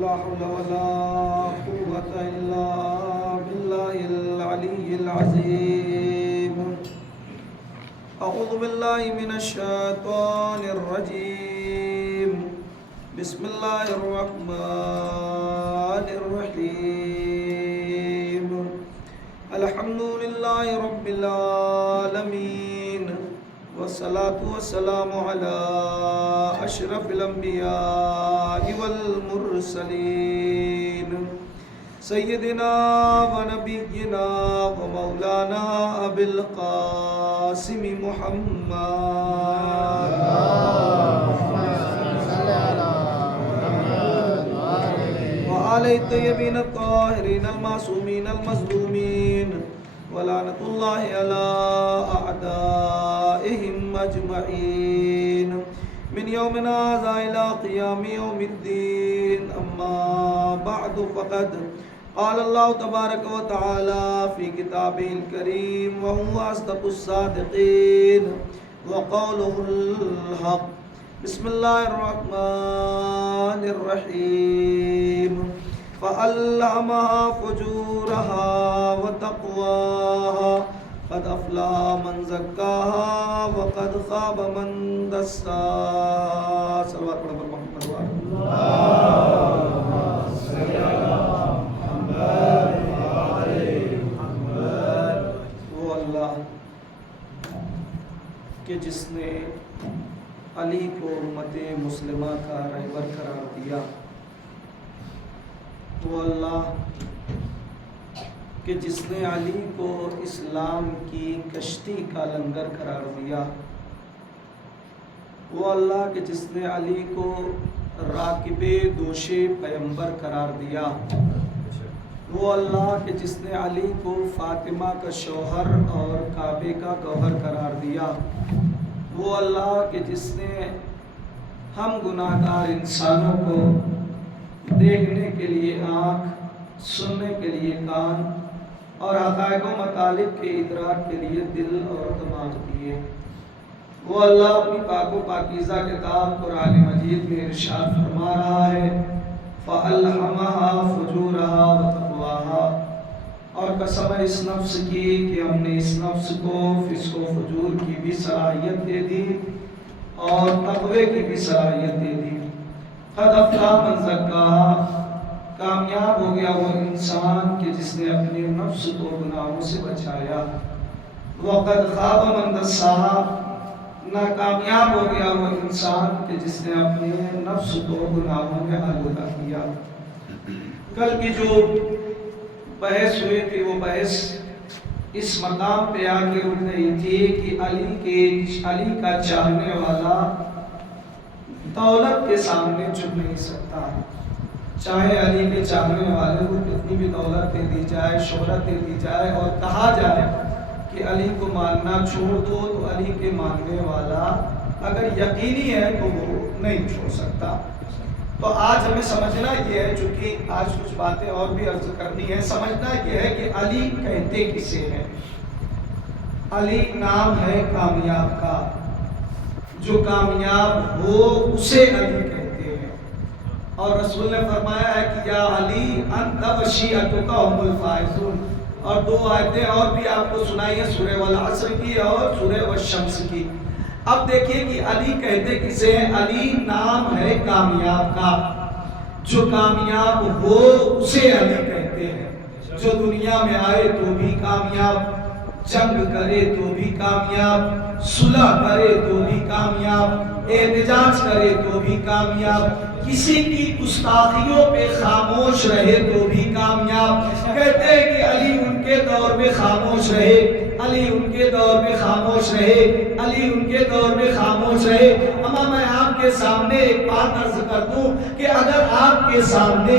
لا حول ولا قوة إلا بالله العلي العظيم. أعوذ بالله من الشيطان الرجيم. بسم الله الرحمن الرحيم. الحمد لله رب العالمين، والصلاة والسلام على أشرف الأنبياء والمرسلين سيدنا ونبينا ومولانا أبي القاسم محمد وآله الطيبين الطاهرين المعصومين المظلومين، ولعنة الله على أعدائهم أجمعين من يومنا هذا إلى قيام يوم الدين. أما بعد، فقد قال الله تبارك وتعالى في كتابه الكريم وهو أصدق الصادقين وقوله الحق. بسم الله الرحمن الرحيم. فألهمها فجورها وتقواها، قد أفلح من زكاها وقد خاب من دساها. صلوات پر محمد اللهم صل على محمد وآل محمد. وہ اللہ کہ جس نے علی کو امت مسلمہ کا رہبر قرار دیا، وہ اللہ کہ جس نے علی کو اسلام کی کشتی کا لنگر قرار دیا، وہ اللہ کہ جس نے علی کو راکب دوش پیمبر قرار دیا، وہ اللہ کہ جس نے علی کو فاطمہ کا شوہر اور کعبے کا گوہر قرار دیا، وہ اللہ کہ جس نے ہم گناہ گار انسانوں کو دیکھنے کے لیے آنکھ، سننے کے لیے کان اور حقائق و مطالب کے ادراک کے لیے دل اور دماغ دیے، وہ اللہ اپنی پاک و پاکیزہ کتاب قرآن مجید میں ارشاد فرما رہا ہے فَأَلْهَمَهَا فُجُورَهَا وَتَقْوَاهَا، اور قسم ہے اس نفس کی کہ ہم نے اس نفس کو فسق و فجور کی بھی صلاحیت دے دی اور تقوی کی بھی صلاحیت دے دی. قد افلاح من زکاہا، کامیاب ہو گیا وہ انسان کہ جس نے اپنے نفس کو گناہوں سے بچایا. وقد خاب من دساہا، ناکامیاب ہو گیا وہ انسان کہ جس نے اپنے نفس کو گناہوں میں آلودہ کیا. کل کی جو بحث ہوئی تھی وہ بحث اس مقام پہ آ کے رک رہی تھی کہ علی کا چاہنے والا دولت کے سامنے جھک نہیں سکتا. چاہے علی کے چاہنے والے کو کتنی بھی دولت دے دی جائے، شہرت دے دی جائے اور کہا جائے کہ علی کو ماننا چھوڑ دو، تو علی کے ماننے والا اگر یقینی ہے تو وہ نہیں چھوڑ سکتا. تو آج ہمیں سمجھنا یہ ہے، چونکہ آج کچھ باتیں اور بھی عرض کرنی ہے، سمجھنا یہ ہے کہ علی کہتے کسے ہیں. علی نام ہے کامیاب کا، جو کامیاب ہو اسے علی کہتے ہیں. اور رسول نے فرمایا ہے کہ یا علی انت وشیعتک هم الفائزون. اور دو آیتیں اور بھی آپ کو سنائی ہیں، سورہ والعصر کی اور سورہ والشمس کی. اب دیکھیے کہ علی کہتے کسے ہیں. علی نام ہے کامیاب کا، جو کامیاب ہو اسے علی کہتے ہیں. جو دنیا میں آئے تو بھی کامیاب، جنگ کرے تو بھی کامیاب، صلح کرے تو بھی کامیاب، احتجاج کرے تو بھی کامیاب، کسی کی گستاخیوں پہ خاموش رہے تو بھی کامیاب. کہتے ہیں کہ علی ان کے دور میں خاموش رہے، علی ان کے دور میں خاموش رہے، علی ان کے دور میں خاموش رہے. اما میں آپ کے سامنے ایک بات عرض کر دوں کہ اگر آپ کے سامنے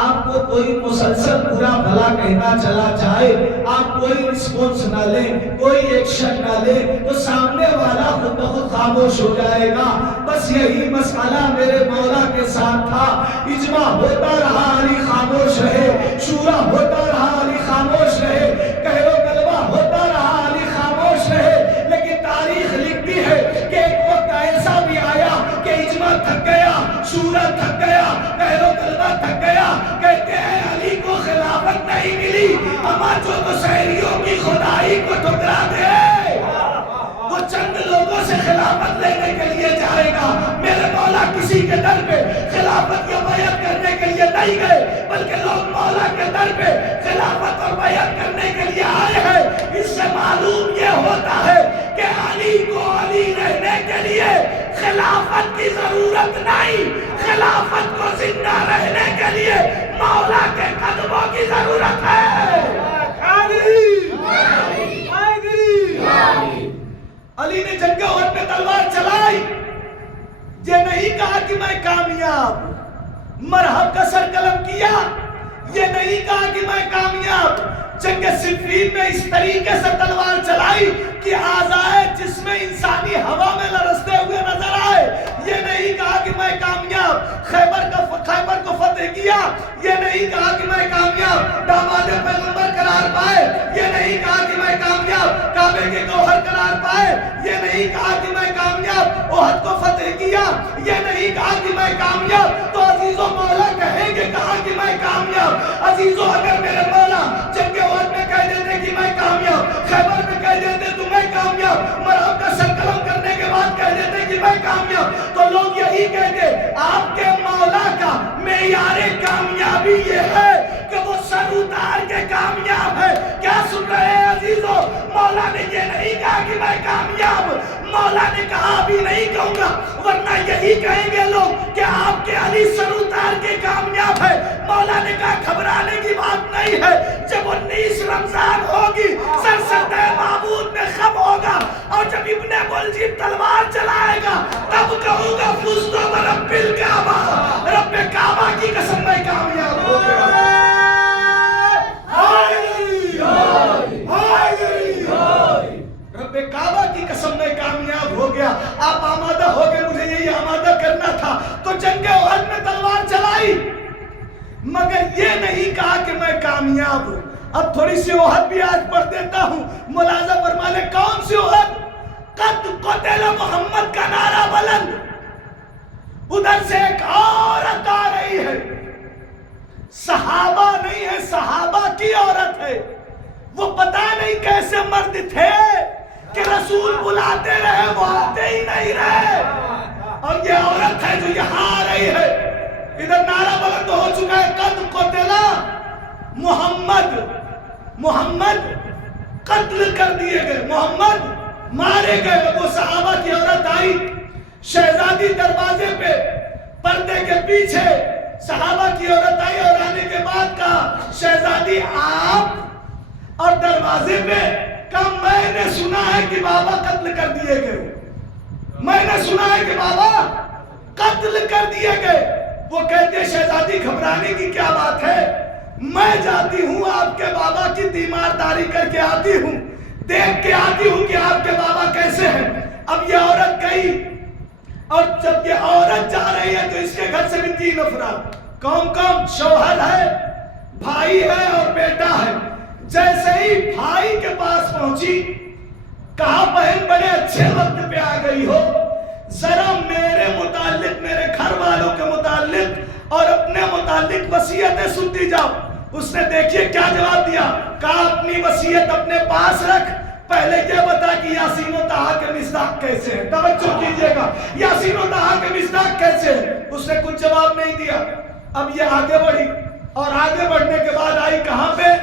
آپ کو کوئی مسلسل برا بھلا کہنا چلا جائے، آپ کوئی رسپونس نہ لیں، کوئی ایکشن نہ لیں، تو سامنے والا خود بخود خاموش ہو جائے گا. بس یہی مسئلہ میرے مولا کے ساتھ تھا. اجماع ہوتا رہا علی خاموش رہے، شورا ہوتا رہا علی خاموش رہے، کہہ و کلمہ ہوتا رہا علی خاموش رہے. لیکن تاریخ لکھتی ہے کہ ایک وقت ایسا بھی آیا کہ اجماع تھک گیا، شورا تھک گیا، کہہ و کلمہ تھک گیا. نہیں ملی، اما جو مشاہریوں کی خدائی کو ٹھکرا دے وہ چند لوگوں سے خلافت لینے کے لیے جائے گا۔ میرے مولا کسی کے در پہ خلافت یا بیعت کرنے کے لیے نہیں گئے، بلکہ لوگ مولا کے در پہ خلافت اور بیعت کرنے کے لیے آئے ہیں۔ اس سے معلوم یہ ہوتا ہے کہ علی کو علی رہنے کے لیے خلافت کی ضرورت نہیں، خلافت کو زندہ رہنے کے لیے مولا کے قدموں کی ضرورت ہے۔ علی نے جنگ احد میں تلوار چلائی، یہ نہیں کہا کہ میں کامیاب، مرحب کا سر قلم کیا، یہ نہیں کہا کہ میں کامیاب۔ جنگ صفین میں اس طریقے سے تلوار چلائی کہ اعضائے جسم انسانی ہوا میں لرزتے ہوئے نظر آئے، یہ نہیں کہا کہ میں کامیاب۔ خیبر کو فتح کیا، یہ نہیں کہا کہ میں کامیاب۔ داماد پیغمبر قرار پائے، یہ نہیں کہا کہ میں کامیاب۔ کعبے کے گوہر قرار پائے، یہ نہیں کہا کہ میں کامیاب۔ احد کو فتح کیا، یہ نہیں کہا کہ میں کامیاب۔ تو عزیزو مولا کہیں گے کہا کہ میں کامیاب۔ عزیزو اگر میرے مولا جنگ احد میں کہہ دیتے کہ میں کامیاب، خیبر میں کہہ دیتے تو میں کامیاب، مرحب کا سر قلم کرنے کے بعد کہہ دیتے کہ میں کامیاب، تو لوگ یہی کہتے آپ کے مولا کا معیار کامیابی یہ ہے کہ وہ سر اتار کے کامیاب ہے۔ کیا سن رہے ہیں عزیزو؟ مولا نے یہ نہیں کہا کہ میں کامیاب، مولا نے کہا ابھی نہیں کہوں گا، ورنہ یہی کہیں گے لوگ کہ آپ کے علی سر اتار کے کامیاب ہے۔ مولا نے کہا گھبرانے کی بات نہیں ہے، جب 19 رمضان ہوگی سرسردہ معبود میں خم ہوگا، اور جب ابن ملجم تلوار چلائے گا تب کہوں گا فزت برب الکعبہ، رب کعبہ کی قسم میں کامیاب ہو گیا۔ رب کعبہ کی قسم میں کامیاب ہو گیا۔ آپ آمادہ ہو گئے، مجھے یہی آمادہ کرنا تھا، تو جنگ احد میں تلوار چلائی، مگر یہ نہیں کہا کہ میں کامیاب ہوں۔ اب تھوڑی سی احد بھی آج پڑھ دیتا ہوں، ملاحظہ فرمانے کون سی احد؟ قد قتل محمد کا نعرہ بلند، ادھر سے ایک عورت آ رہی ہے، صحابہ نہیں ہے، صحابہ کی عورت ہے، وہ پتہ نہیں کیسے مرد تھے کہ رسول بلاتے رہے وہ آتے ہی نہیں رہے، اور یہ عورت ہے جو یہاں آ رہی ہے۔ ادھر نعرہ بلند ہو چکا ہے قد قتل محمد، محمد قتل کر دیے گئے، محمد مارے گئے۔ وہ صحابہ کی عورت آئی، شہزادی دروازے پہ پردے کے پیچھے صحابہ کی عورت آئی، اور آنے کے بعد کہا شہزادی آپ، اور دروازے پہ کہا میں نے سنا ہے کہ بابا قتل کر دیے گئے، میں نے سنا ہے کہ بابا قتل کر دیے گئے۔ وہ کہتے شہزادی گھبرانے کی کیا بات ہے، میں جاتی ہوں آپ کے بابا کی تیمارداری کر کے آتی ہوں، دیکھ کے آتی ہوں کہ آپ کے بابا کیسے ہیں۔ اب یہ عورت گئی، اور جب یہ عورت جا رہی ہے تو اس کے گھر سے بھی 3 افراد، کون کون؟ شوہر ہے، بھائی ہے اور بیٹا ہے۔ جیسے ہی بھائی کے پاس پہنچی، کہا بہن بڑے اچھے وقت پہ آ گئی ہو، ذرا میرے متعلق، میرے گھر والوں کے متعلق اور اپنے متعلق وصیتیں سنتی جاؤ۔ اس نے دیکھیے کیا جواب دیا، کہا اپنی وصیت اپنے پاس رکھ، پہلے یہ بتا کہ یاسین و طٰہٰ کے مصداق کیسے ہیں، توجہ کیجئے گا، یاسین و طٰہٰ کے مصداق کیسے ہیں؟ اس نے کچھ جواب نہیں دیا۔ اب یہ آگے بڑھی، اور آگے بڑھنے کے بعد آئی کہاں پہ؟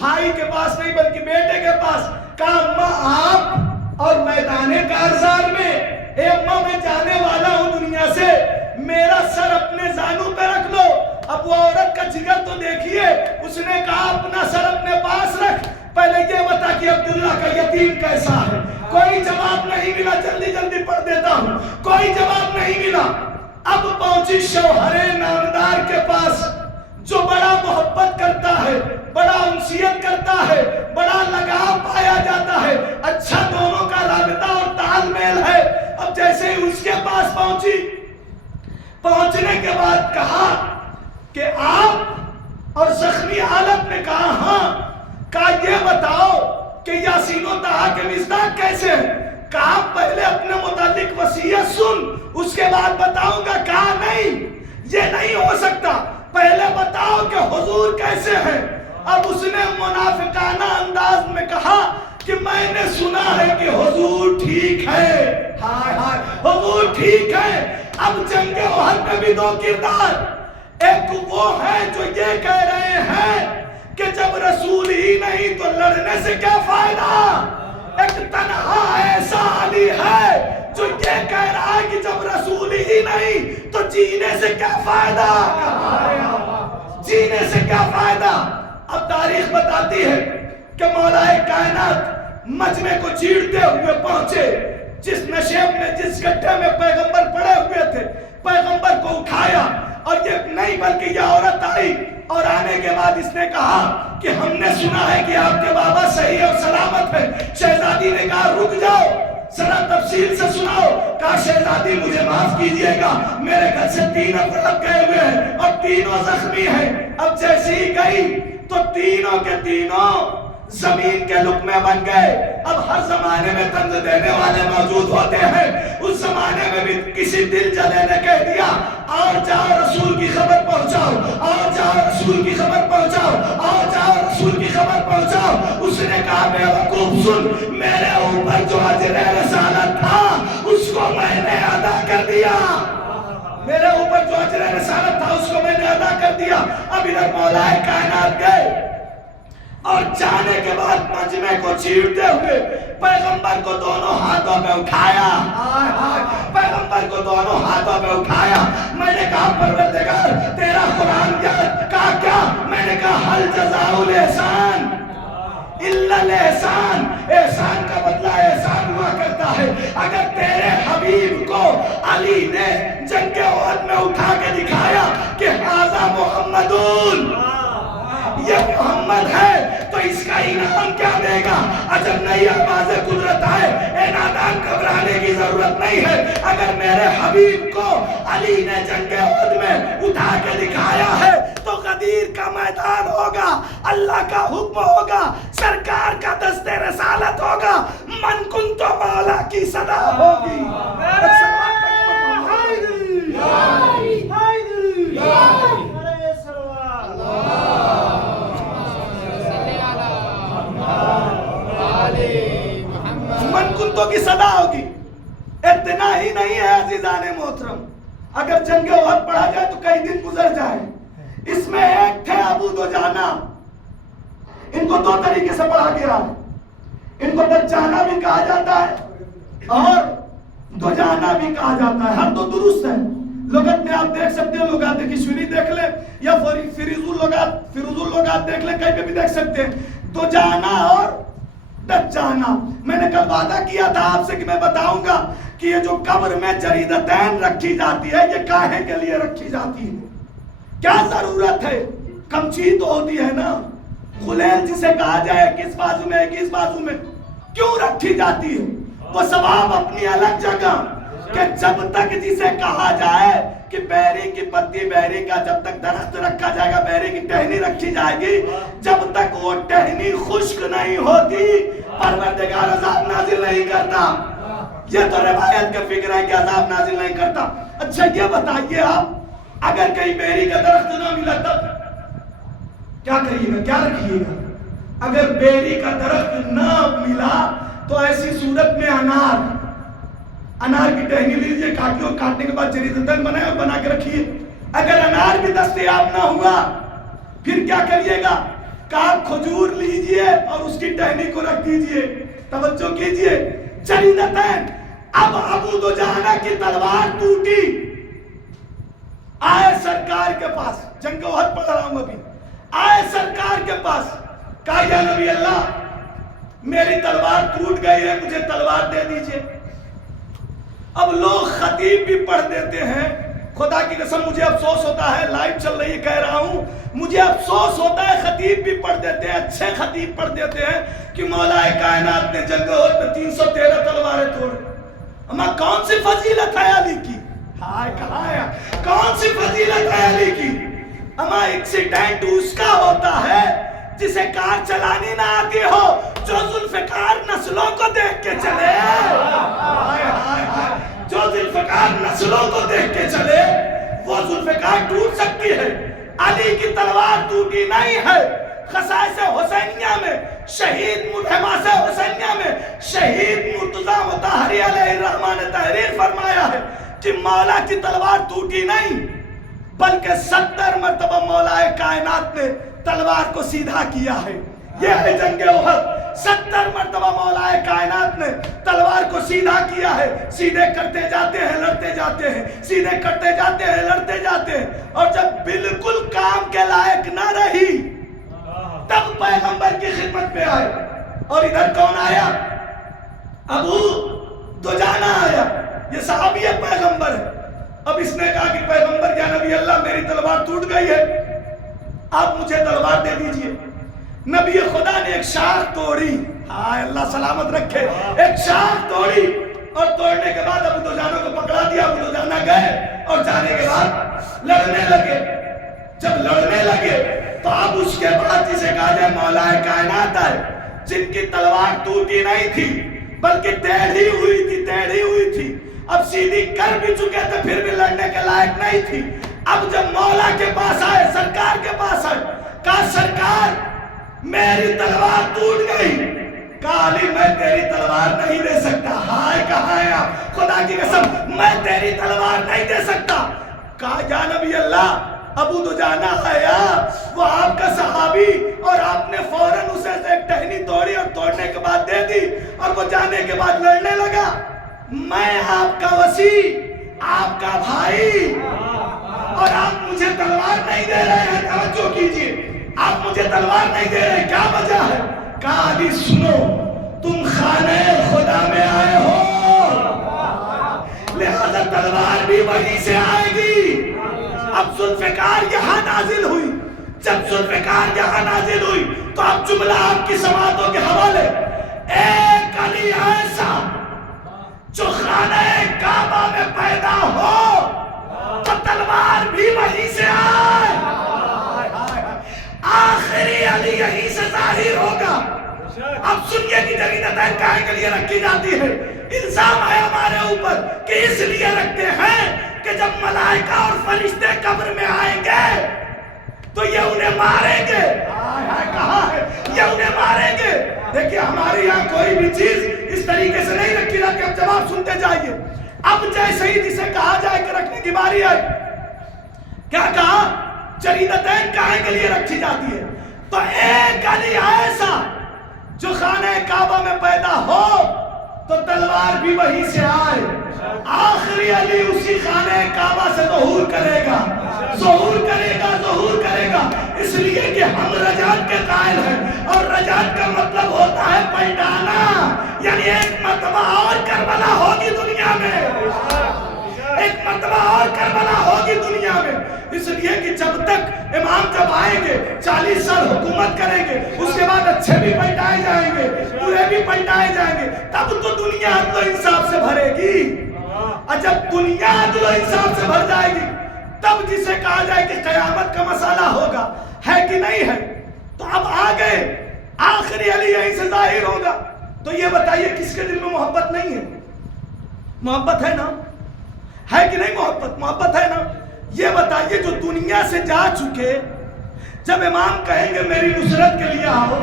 بھائی کے پاس نہیں بلکہ بیٹے کے پاس۔ کہا اماں آپ اور میدان کارزار میں، اے اماں میں جانے والا ہوں دنیا سے، میرا سر اپنے زانوں پہ رکھ لو۔ اب وہ عورت کا جگر تو دیکھیے، اس نے کہا اپنا سر اپنے پاس رکھ، پہلے یہ بتا کہ عبداللہ کا یتیم کیسا ہے۔ کوئی جواب نہیں ملا، جلدی جلدی پڑھ دیتا ہوں، کوئی جواب نہیں ملا۔ اب پہنچی شوہر نامدار کے پاس، جو بڑا محبت کرتا ہے، بڑا انسیت کرتا ہے، بڑا لگاؤ پایا جاتا ہے، اچھا دونوں کا رابطہ اور تال میل ہے۔ اب جیسے ہی اس کے پاس پہنچی، پہنچنے کے بعد کہا کہ آپ، اور زخمی حالت میں کہا ہاں، کہا یہ بتاؤ کہ یاسین و طٰہٰ کے مصداق کیسے ہیں؟ کہا پہلے اپنے متعلق وصیت سن، اس کے بعد بتاؤں گا۔ کہا نہیں، یہ نہیں ہو سکتا، پہلے بتاؤ کہ حضور کیسے ہیں۔ اب اس نے منافقانہ انداز میں کہا کہ میں نے سنا ہے کہ حضور ٹھیک ہے، ہائے ہائے حضور ٹھیک ہے۔ اب جنگ احد میں بھی دو کردار، ایک وہ ہے جو یہ کہہ رہے ہیں کہ جب رسول ہی نہیں تو لڑنے سے کیا فائدہ، ایک تنہا ایسا علی ہے جو یہ کہہ رہا ہے کہ جب رسول ہی نہیں تو جینے سے کیا فائدہ، جینے سے کیا فائدہ۔ اب تاریخ بتاتی ہے کہ مولا کائنات مجمع کو چیرتے ہوئے پہنچے، جس نشیب میں جس گڈھے میں پیغمبر پڑے ہوئے تھے پیغمبر کو اٹھایا، اور یہ نہیں بلکہ یہ عورت آئی، اور آنے کے بعد اس نے کہا کہ ہم نے سنا ہے کہ آپ کے بابا صحیح اور سلامت ہے۔ شہزادی نے کہا رک جاؤ ذرا تفصیل سے سناؤ۔ کہا شہزادی مجھے معاف کیجئے گا، میرے گھر سے 3 افراد گئے ہوئے ہیں اور تینوں زخمی ہیں۔ اب جیسے ہی گئی تو تینوں کے تینوں زمین کے لقمے بن گئے۔ اب ہر زمانے میں طنز دینے والے موجود ہوتے ہیں، اس زمانے میں بھی کسی دل جلے نے کہہ دیا آؤ جاؤ رسول کی خبر پہنچاؤ، آؤ جاؤ رسول کی خبر پہنچاؤ، آؤ جاؤ رسول کی خبر پہنچاؤ۔ اس نے کہا بے وقوف سن، میرے اوپر جو اجر رسالت تھا اس کو میں نے ادا کر دیا، میرے اوپر جو اجر رسالت تھا اس کو میں نے ادا کر دیا۔ اب ادھر مولا کائنات گئے اور جانے کے بعد مجمع کو چیرتے ہوئے پیغمبر کو دونوں ہاتھوں میں اٹھایا، پیغمبر کو دونوں ہاتھوں میں اٹھایا۔ میں نے کہا پروردگار تیرا قرآن کہا کیا؟ میں نے کہا حل جزاء الاحسان الا الاحسان، احسان کا بدلہ احسان ہوا کرتا ہے۔ اگر تیرے حبیب کو علی نے جنگ احد میں اٹھا کے دکھایا کہ ھذا محمدون، یہ محمد ہے، تو اس کا انعام کیا دے گا؟ عجب نہیں آواز قدرت ہے، اے نادان گھبرانے کی ضرورت نہیں ہے۔ اگر میرے حبیب کو علی نے جنگ احد میں اٹھا کے دکھایا ہے تو غدیر کا میدان ہوگا، اللہ کا حکم ہوگا، سرکار کا دست رسالت ہوگا، من کنت مولا کی صدا ہوگی۔ من کنتوں کی صدا ہوگی۔ اتنا ہی نہیں ہے عزیزان محترم، اگر جنگ احد پڑھا جائے تو کئی دن گزر جائے۔ اس میں ایک تھے ابو دجانہ، ان کو 2 طریقے سے پڑھا گیا، ان کو دجانہ بھی کہا جاتا ہے اور دجانہ بھی کہا جاتا ہے، ہر دو درست ہے۔ لغت میں آپ دیکھ سکتے ہیں، لغات کشمیری دیکھ لیں یا فیروز اللغات دیکھ لیں، کہیں پہ بھی دیکھ سکتے ہیں، دجانہ اور دجانہ۔ میں نے کل وعدہ کیا تھا آپ سے کہ میں بتاؤں گا کہ یہ جو قبر میں جریدتین رکھی جاتی ہے یہ کاہے کے لیے رکھی جاتی ہے، کیا ضرورت ہے؟ کمچی تو ہوتی ہے نا، خلیل جسے کہا جائے کس بازو میں کس بازو میں، کیوں رکھی جاتی ہے؟ وہ ثواب اپنی الگ جگہ، کہ جب تک جسے کہا جائے کہ بیری کی پتی، بیری کا جب تک درخت رکھا جائے گا، بیری کی ٹہنی رکھی جائے گی، جب تک وہ ٹہنی خشک نہیں ہوتی پروردگار عذاب نازل نہیں کرتا۔ یہ تو روایت کا فکر ہے کہ عذاب نازل نہیں کرتا۔ اچھا یہ بتائیے آپ، اگر کہیں بیری کا درخت نہ ملا تب کیا کریے گا، کیا رکھیے گا؟ اگر بیری کا درخت نہ ملا تو ایسی صورت میں انار کی ٹہنی لیجئے، کاٹنے کے بعد جریدتین بنائے اور بنا کے رکھیے۔ اگر انار بھی دستیاب نہ ہوا پھر کیا کریے گا؟ کاٹ کھجور لیجئے اور اس کی ٹہنی کو رکھ دیجئے۔ توجہ کیجئے، جریدتین۔ اب ابو دجانہ کی تلوار ٹوٹی، آئے سرکار کے پاس، جنگ احد پڑھ رہا ہوں ابھی، آئے سرکار کے پاس، کہا یا نبی اللہ میری تلوار ٹوٹ گئی ہے، مجھے تلوار دے دیجئے۔ اب لوگ خطیب بھی پڑھ دیتے ہیں، خدا کی قسم مجھے افسوس ہوتا ہے، لائیو چل رہی ہے کہہ رہا ہوں، مجھے افسوس ہوتا ہے خطیب بھی پڑھ دیتے ہیں، اچھے خطیب پڑھ دیتے ہیں کہ مولا کائنات نے جنگ احد میں 313 تلواریں توڑی۔ اما کون سی فضیلت ہے علی کی؟ ہائے کہاں ہے؟ کون سی فضیلت ہے علی کی؟ اما ایکسیڈنٹ اس کا ہوتا ہے جسے کار چلانی نہ آتی ہو، جو ذوالفقار نسلوں کو دیکھ کے چلے، جو ذوالفقار نسلوں کو دیکھ کے چلے وہ ذوالفقار ٹوٹ سکتی ہے، علی کی تلوار ٹوٹی نہیں ہے۔ خصائص حسینیہ میں شہید حماسہ حسینیہ میں شہید مرتضیٰ مطہری علیہ الرحمن نے تحریر فرمایا ہے کہ مولا کی تلوار ٹوٹی نہیں بلکہ 70 مرتبہ مولا کائنات نے تلوار کو سیدھا کیا ہے. یہ ہے جنگ احد. 70 مرتبہ مولا کائنات نے تلوار کو سیدھا کیا ہے. سیدھے کرتے جاتے ہیں لڑتے جاتے ہیں, سیدھے کرتے جاتے ہیں لڑتے جاتے ہیں, اور جب بالکل کام کے لائق نہ رہی تب پیغمبر کی خدمت پہ آئے. اور ادھر کون آیا؟ ابو دجانہ آیا. یہ صحابی پیغمبر ہے. اب اس نے کہا کہ پیغمبر یا نبی اللہ میری تلوار ٹوٹ گئی ہے, آپ مجھے تلوار دے دیجئے. نبی خدا نے ایک شاخ توڑی, ہائے اللہ سلامت رکھے, ایک شاخ توڑی, اور توڑنے کے بعد ابو دجانہ کو پکڑا دیا. ابو دجانہ گئے اور جانے کے بعد لڑنے لگے. جب لڑنے لگے تو اب اس کے بعد جسے کہا جائے مولا کائنات آئے, جن کی تلوار ٹوٹی نہیں تھی بلکہ ٹیڑھی ہوئی تھی, ٹیڑھی ہوئی تھی. اب سیدھی کر بھی چکے تھے پھر بھی لڑنے کے لائق نہیں تھی. اب جب مولا کے پاس آئے, سرکار کے پاس آئے, کہا سرکار میری تلوار ٹوٹ گئی. کہا علی میں تیری تلوار نہیں دے سکتا. ہائے کہاں ہے آپ؟ خدا کی قسم میں تیری تلوار نہیں دے سکتا. کہا یا نبی اللہ ابو دجانہ آیا, وہ آپ کا صحابی, اور آپ نے فوراً اسے ایک ٹہنی توڑی اور توڑنے کے بعد دے دی, اور وہ جانے کے بعد لڑنے لگا. میں آپ کا وسیع, آپ کا بھائی, اور آپ مجھے تلوار نہیں دے رہے ہیں. توجہ کیجئے, آپ مجھے تلوار نہیں دے رہے, کیا وجہ ہے؟ کہا علی سنو, تم خانہ خدا میں آئے ہو لہذا تلوار بھی وہیں سے آئے گی. اب ذوالفقار یہاں نازل ہوئی. جب ذوالفقار یہاں نازل ہوئی تو اب جملہ آپ کی سماعتوں کے حوالے, ایک علی ایسا جو خانہ کعبہ میں پیدا ہو تو تلوار بھی وہیں سے آئے. آخری علی یہیں سے ظاہر ہوگا. اب سنیے کی جریدتین کہنے کے لیے رکھی جاتی ہے. الزام ہے ہمارے اوپر کہ اس لیے رکھتے ہیں کہ جب ملائکہ اور فرشتے قبر میں آئیں گے تو یہ انہیں ماریں گے. کہاں ہے یہ انہیں ماریں گے؟ دیکھیں ہمارے یہاں کوئی بھی چیز اس طریقے سے نہیں رکھی جاتی. اب جواب سنتے جائیے. اب جیسے ہی جسے کہا جائے کہ رکھنے کی باری آئی, کیا کہا؟ جریدتین کہنے کے لیے رکھی جاتی ہے. تو ایک علی ایسا جو خانہ کعبہ میں پیدا ہو تو تلوار بھی وہیں سے آئے. آخری علی اسی خانہ کعبہ سے ظہور کرے گا, ظہور کرے گا, ظہور کرے گا. اس لیے کہ ہم رجعت کے قائل ہیں, اور رجعت کا مطلب ہوتا ہے پلٹانا. یعنی ایک مرتبہ اور کربلا ہوگی دنیا میں, ایک مرتبہ اور کربلا ہوگی دنیا میں. اس لیے کہ جب تک امام جب آئیں گے 40 سال حکومت کریں گے, اس کے بعد اچھے بھی پلٹائے جائیں گے, برے بھی پلٹائے جائیں گے, تب تو دنیا عدل و انصاف سے بھرے گی. اور جب دنیا عدل و انصاف سے بھر جائے گی تب جسے کہا جائے کہ قیامت کا مسئلہ ہوگا, ہے کہ نہیں ہے. تو اب آ گئے, آخری علی یہیں سے ظاہر ہوگا. تو یہ بتائیے کس کے دل میں محبت نہیں ہے؟ محبت ہے نا, ہے کہ نہیں محبت؟ محبت ہے نا. یہ بتائیے جو دنیا سے جا چکے, جب امام کہیں گے میری نصرت کے لیے آؤ,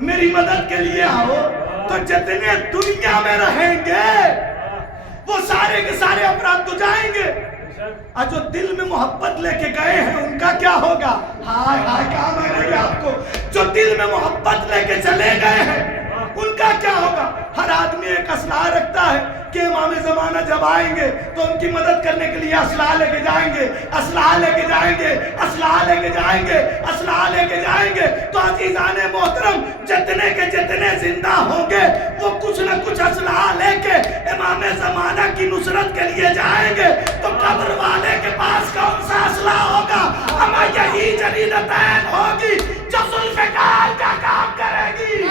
میری مدد کے لیے آؤ, تو جتنے دنیا میں رہیں گے وہ سارے کے سارے افراد تو جائیں گے, اور جو دل میں محبت لے کے گئے ہیں ان کا کیا ہوگا؟ ہائے ہائے کہا میں نے آپ کو, جو دل میں محبت لے کے چلے گئے ہیں ان کا کیا ہوگا؟ ہر آدمی ایک اسلحہ رکھتا ہے کہ امام زمانہ جب آئیں گے تو ان کی مدد کرنے کے لیے اسلحہ لے کے جائیں گے, اسلحہ لے کے جائیں گے, اسلحہ لے کے جائیں گے, اسلحہ لے کے جائیں گے. تو عزیزان محترم جتنے کے جتنے زندہ ہوں گے وہ کچھ نہ کچھ اسلحہ لے کے امام زمانہ کی نصرت کے لیے جائیں گے. تو قبر والے کے پاس کون سا اسلحہ ہوگا؟ اما یہی جریدتین ہوگی جو ذوالفقار کا کام کرے گی.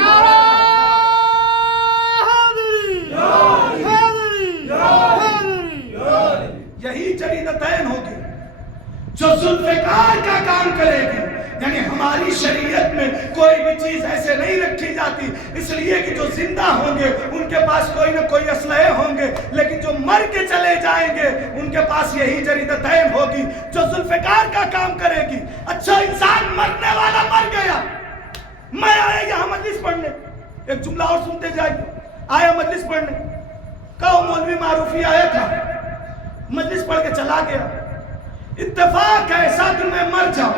یہی جریدتین ہوگی جو ذوالفقار کا کام کرے گی. یعنی ہماری شریعت میں کوئی بھی چیز ایسے نہیں رکھی جاتی, اس لیے کہ جو زندہ ہوں گے ان کے پاس کوئی نہ کوئی اسلحے ہوں گے, لیکن جو مر کے چلے جائیں گے ان کے پاس یہی جریدتین ہوگی جو ذوالفقار کا کام کرے گی. اچھا انسان مرنے والا مر گیا, میں آیا یہاں مجلس پڑھنے، ایک جملہ اور سنتے جائیے، آیا مجلس پڑھنے، کہو مولوی معروفی آیا تھا، مجلس پڑھ کے چلا گیا، اتفاق ایسا کہ میں مر جاؤں،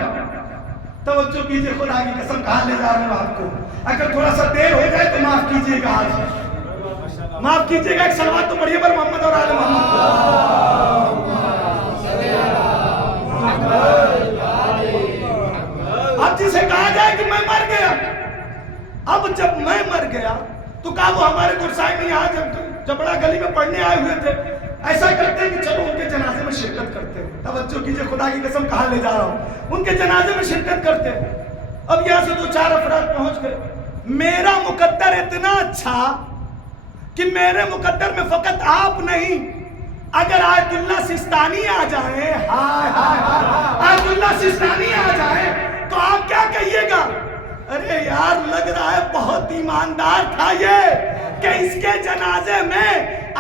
توجہ کیجئے خدا کی قسم کہاں لے جا رہے ہوں آپ کو، اگر تھوڑا سا دیر ہو جائے تو معاف کیجئے گا، آج معاف کیجئے گا، ایک صلوات تو پڑھیے پر محمد اور آل محمد۔ اب جسے کہا جائے کہ میں مر گیا، اب جب میں مر گیا تو کہا وہ ہمارے گرسائے میں یہاں جبڑا گلی میں پڑھنے آئے ہوئے تھے، ایسا کرتے ہیں کہ چلو ان کے جنازے میں شرکت کرتے ہیں، توجہ کیجئے خدا کی قسم کہاں لے جا رہا ہوں، ان کے جنازے میں شرکت کرتے ہیں۔ اب یہاں سے 2-4 افراد پہنچ گئے، میرا مقدر اتنا اچھا کہ میرے مقدر میں فقط آپ نہیں، اگر آیت اللہ سستانی آ جائیں، آیت اللہ سستانی آ جائیں تو آپ کیا کہیے گا؟ ارے یار لگ رہا ہے بہت ایماندار تھا یہ کہ اس کے جنازے میں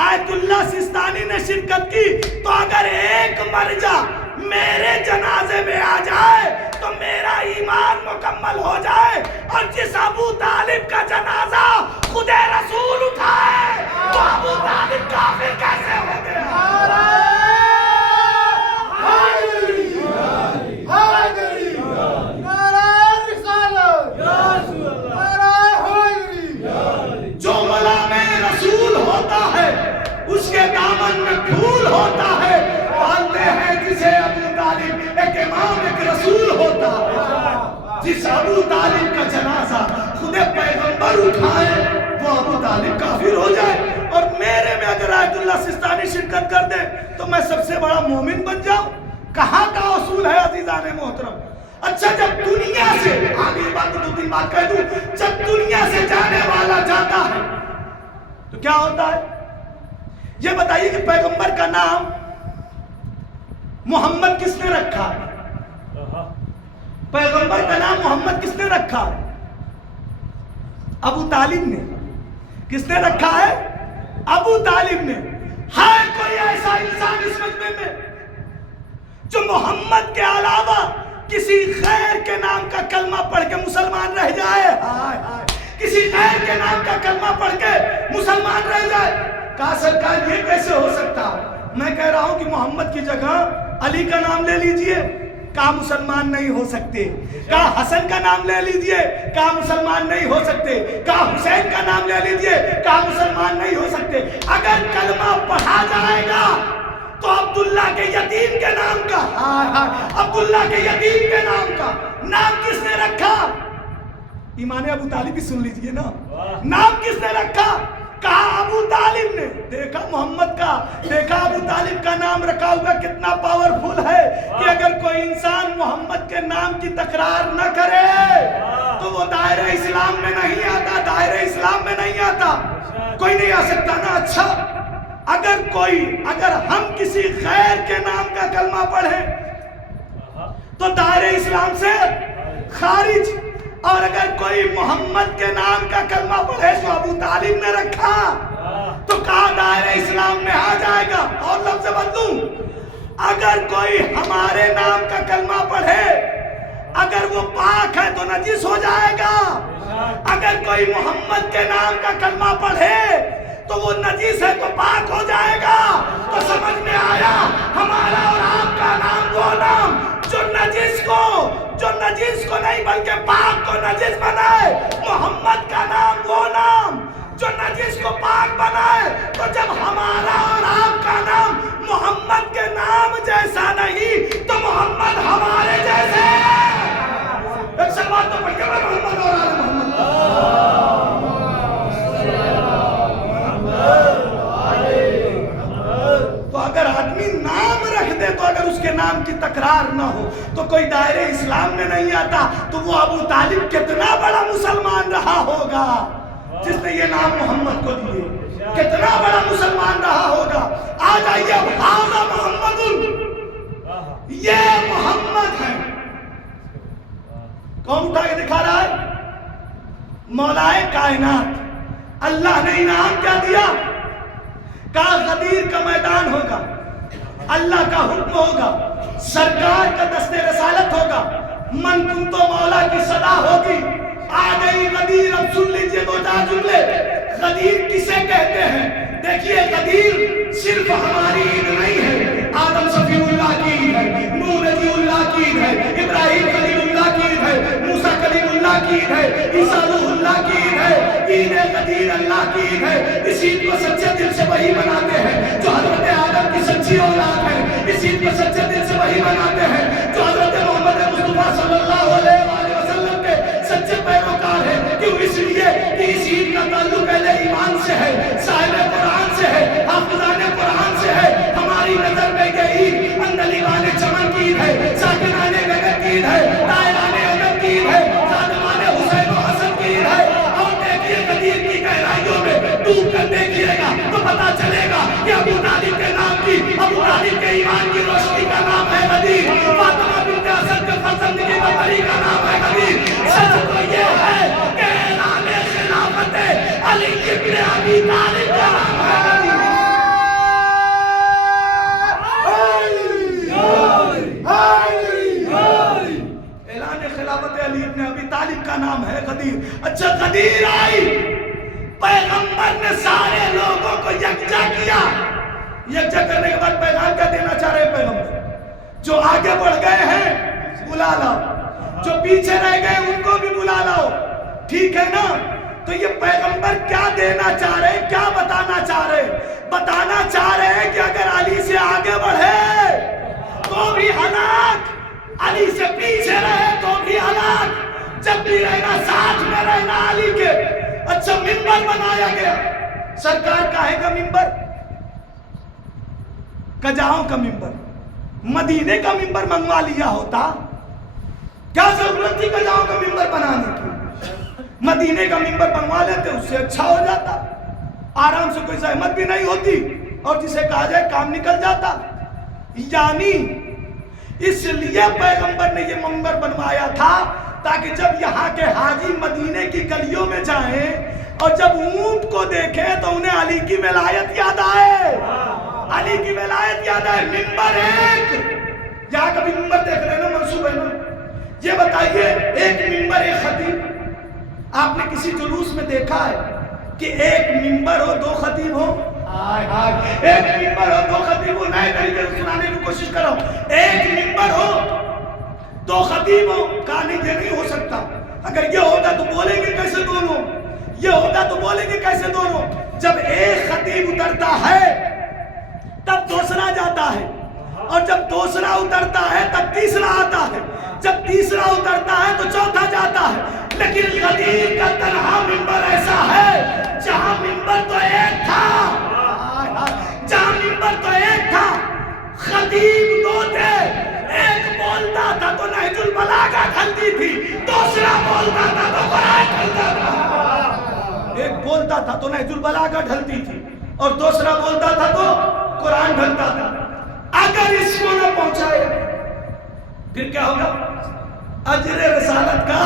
آیت اللہ سستانی نے شرکت کی، تو اگر ایک مرجع میرے جنازے میں آ جائے تو میرا ایمان مکمل ہو جائے، اور جس ابو طالب کا جنازہ خود رسول اٹھائے تو ابو طالب کافر کیسے ہو گیا؟ جو ملام رسول ہوتا ہے اس کے دامن میں پھول ہوتا ہے، پالتے ہیں جسے ابو طالب ایک امام ایک رسول ہوتا ہے، جس ابو طالب کا جنازہ خود پیغمبر اٹھائے وہ ابو طالب کافر ہو جائے، اور میرے میں اگر آیت اللہ سستانی شرکت کر دے تو میں سب سے بڑا مومن بن جاؤں۔ کہاں کا اصول ہے عزیزان محترم؟ اچھا جب دنیا سے آگے بات 2-3 بات کہہ دوں، جب دنیا سے جانے والا جاتا ہے تو کیا ہوتا ہے؟ یہ بتائیے کہ پیغمبر کا نام محمد کس نے رکھا ہے؟ پیغمبر کا نام محمد کس نے رکھا ہے؟ ابو طالب نے۔ کس نے رکھا ہے؟ ابو طالب نے۔ ہے کوئی ایسا انسان اس مجمع میں جو محمد کے علاوہ کسی غیر کے نام کا کلمہ پڑھ کے مسلمان رہ جائے؟ کسی غیر کے نام کا کلمہ پڑھ کے مسلمان رہ جائے؟ کہا سرکار یہ کیسے ہو سکتا؟ میں کہہ رہا ہوں کہ محمد کی جگہ علی کا نام لے لیجئے، کہا مسلمان نہیں ہو سکتے، کہا حسن کا نام لے لیجئے، کہا مسلمان نہیں ہو سکتے، کہا حسین کا نام لے لیجئے، کہا مسلمان نہیں ہو سکتے۔ اگر کلمہ پڑھا جائے گا تو عبداللہ کے یتیم کے نام کا، عبداللہ کے یتیم کے نام کس نے رکھا؟ ایمان ابو طالب بھی سن لیجئے نا، نام کس نے رکھا؟ کہا ابو طالب نے۔ دیکھا محمد کا، دیکھا ابو طالب کا نام رکھا ہوا کتنا پاورفل ہے کہ اگر کوئی انسان محمد کے نام کی تکرار نہ کرے تو وہ دائرہ اسلام میں نہیں آتا، دائرہ اسلام میں نہیں آتا۔ کوئی نہیں آ سکتا نا۔ اچھا اگر ہم کسی غیر کے نام کا کلمہ پڑھیں تو دائرہ اسلام سے خارج، اور اگر کوئی محمد کے نام کا کلمہ پڑھے تو ابو طالب نے رکھا تو کہا دائرہ اسلام میں آ جائے گا۔ اور لفظ بدلوں، اگر کوئی ہمارے نام کا کلمہ پڑھے اگر وہ پاک ہے تو نجس ہو جائے گا، اگر کوئی محمد کے نام کا کلمہ پڑھے تو وہ نجس ہے تو پاک ہو جائے گا۔ تو سمجھ میں آیا ہمارا اور آپ کا نام وہ نام جو نجس کو نہیں بلکہ پاک کو نجس بنائے، محمد کا نام وہ نام جو نجس کو پاک بنائے۔ تو جب ہمارا اور آپ کا نام محمد کے نام جیسا نہیں تو محمد ہمارے جیسے۔ ایک سلوات تو پڑھ کے محمد اور آل محمد۔ تو اگر آدمی نام رکھ دے تو اگر اس کے نام کی تکرار نہ ہو تو کوئی دائرے اسلام میں نہیں آتا، تو وہ ابو طالب کتنا بڑا مسلمان رہا ہوگا جس نے یہ نام محمد کو دیے، کتنا بڑا مسلمان رہا ہوگا۔ آ جائیے اب ہذا محمد، یہ محمد ہے۔ کون اٹھا کے دکھا رہا ہے؟ مولائے کائنات۔ اللہ نے انعام کیا دیا؟ کہا غدیر کا میدان ہوگا، اللہ کا حکم ہوگا، سرکار کا دست رسالت ہوگا، من کنتو مولا کی صدا ہوگی، آ گئی غدیر. اب سن لیجئے دو چار جملے. غدیر کسے کہتے ہیں؟ دیکھیے غدیر صرف ہماری عید نہیں ہے. آدم صفی اللہ کی عید ہے, نوح نبی اللہ کی عید ہے, ابراہیم خلیل اللہ کی عید ہے, موسیٰ کلیم اللہ کی عید ہے, عیسیٰ روح اللہ کی عید ہے. عید غدیر اللہ کی عید ہے. اس عید کو سچے دل سے وہی مناتے ہیں جو حضرت آدم کی سچی اولاد ہے. اس عید کو سچے دل سے وہی مناتے ہیں جو حضرت محمد مصطفیٰ صلی اللہ علیہ وآلہ وسلم کے سچے پیروکار ہیں. کیوں؟ اس لیے کہ اس عید کا تعلق اہل ایمان سے ہے, صاحب قرآن سے ہے, حافظان قرآن سے ہے. ہماری نظر میں یہ عید اندلیبان چمن کی عید ہے, ساکنان گگن کی عید ہے, دائران ادب کی عید ہے, خادمان حسین و حسن کی عید ہے. اور دیکھیے غدیر کی گہرائیوں میں ڈوب کر دیکھیے گا تو پتا چلے گا کہ ابو طالب کے نام کی, ابو طالب کے ایمان کی روشنی کا نام ہے غدیر. فاطمہ بنت اسد کے فرزند کی برتری کا نام ہے غدیر. سچ تو یہ ہے کہ اعلان خلافت علی ابن ابی طالب کا نام ہے غدیر. اعلان خلافت علی ابن ابی طالب کا نام ہے غدیر. اچھا غدیر آئی, پیغمبر نے سارے لوگوں کو یکجا کیا. یکجا کرنے کے بعد پیغام کیا دینا چاہ رہے ہیں پیغمبر؟ جو آگے بڑھ گئے ہیں بلا لاؤ, جو پیچھے رہ گئے ان کو بھی بلا لاؤ. ٹھیک ہے نا؟ تو یہ پیغمبر کیا دینا چاہ رہے ہیں, کیا بتانا چاہ رہے ہیں؟ بتانا چاہ رہے ہیں کہ اگر علی سے آگے بڑھے تو بھی ہلاک, علی سے پیچھے رہے تو بھی ہلاک. جب بھی رہنا ساتھ میں رہنا علی کے. اچھا منبر بنایا گیا. سرکار کاہے کا منبر؟ کجاؤں کا منبر, مدینے کا منبر منگوا لیا ہوتا. کیا ضرورت تھی کجاؤں کا منبر بنانے کی؟ مدینے کا منبر بنوا لیتے, اس سے اچھا ہو جاتا, آرام سے کوئی زحمت بھی نہیں ہوتی, اور جسے کہا جائے کام نکل جاتا. یعنی اس لیے پیغمبر نے یہ منبر بنوایا تھا تاکہ جب یہاں کے حاجی مدینے کی گلیوں میں جائیں اور جب اونٹ کو دیکھیں تو انہیں علی کی ولایت یاد آئے, علی کی ولایت یاد آئے. منبر ایک, یہاں کبھی منبر دیکھ رہے ہیں نا, منصوب ہے نا. یہ بتائیے ایک منبر ایک خطیب, آپ نے کسی جلوس میں دیکھا ہے کہ ایک منبر ہو دو خطیب ہو؟ ایک منبر ہو دو خطیب ہو, نئے طریقے سے سنانے کی کوشش کر رہا ہوں. ایک منبر ہو دو خطیب ہو, کہانی یہ نہیں ہو سکتا. اگر یہ ہوگا تو بولیں گے کیسے دونوں, یہ ہوگا تو بولیں گے کیسے دونوں. جب ایک خطیب اترتا ہے تب دوسرا جاتا ہے, اور جب دوسرا اترتا ہے تب تیسرا آتا ہے, جب تیسرا اترتا ہے تو چوتھا جاتا ہے. لیکن غدیر کا تنہا منبر ایسا ہے جہاں منبر تو ایک تھا, جہاں منبر تو ایک تھا, خطیب دو تھے. ایک بولتا تھا تو نہج البلاغہ ڈھلتی تھی, دوسرا بولتا تھا تو قرآن ڈھلتا تھا. ایک بولتا تھا تو نہج البلاغہ ڈھلتی تھی, اور دوسرا بولتا تھا تو قرآن ڈھلتا تھا. اگر اس کو نہ پہنچائے پھر کیا ہوگا؟ اجر رسالت کا,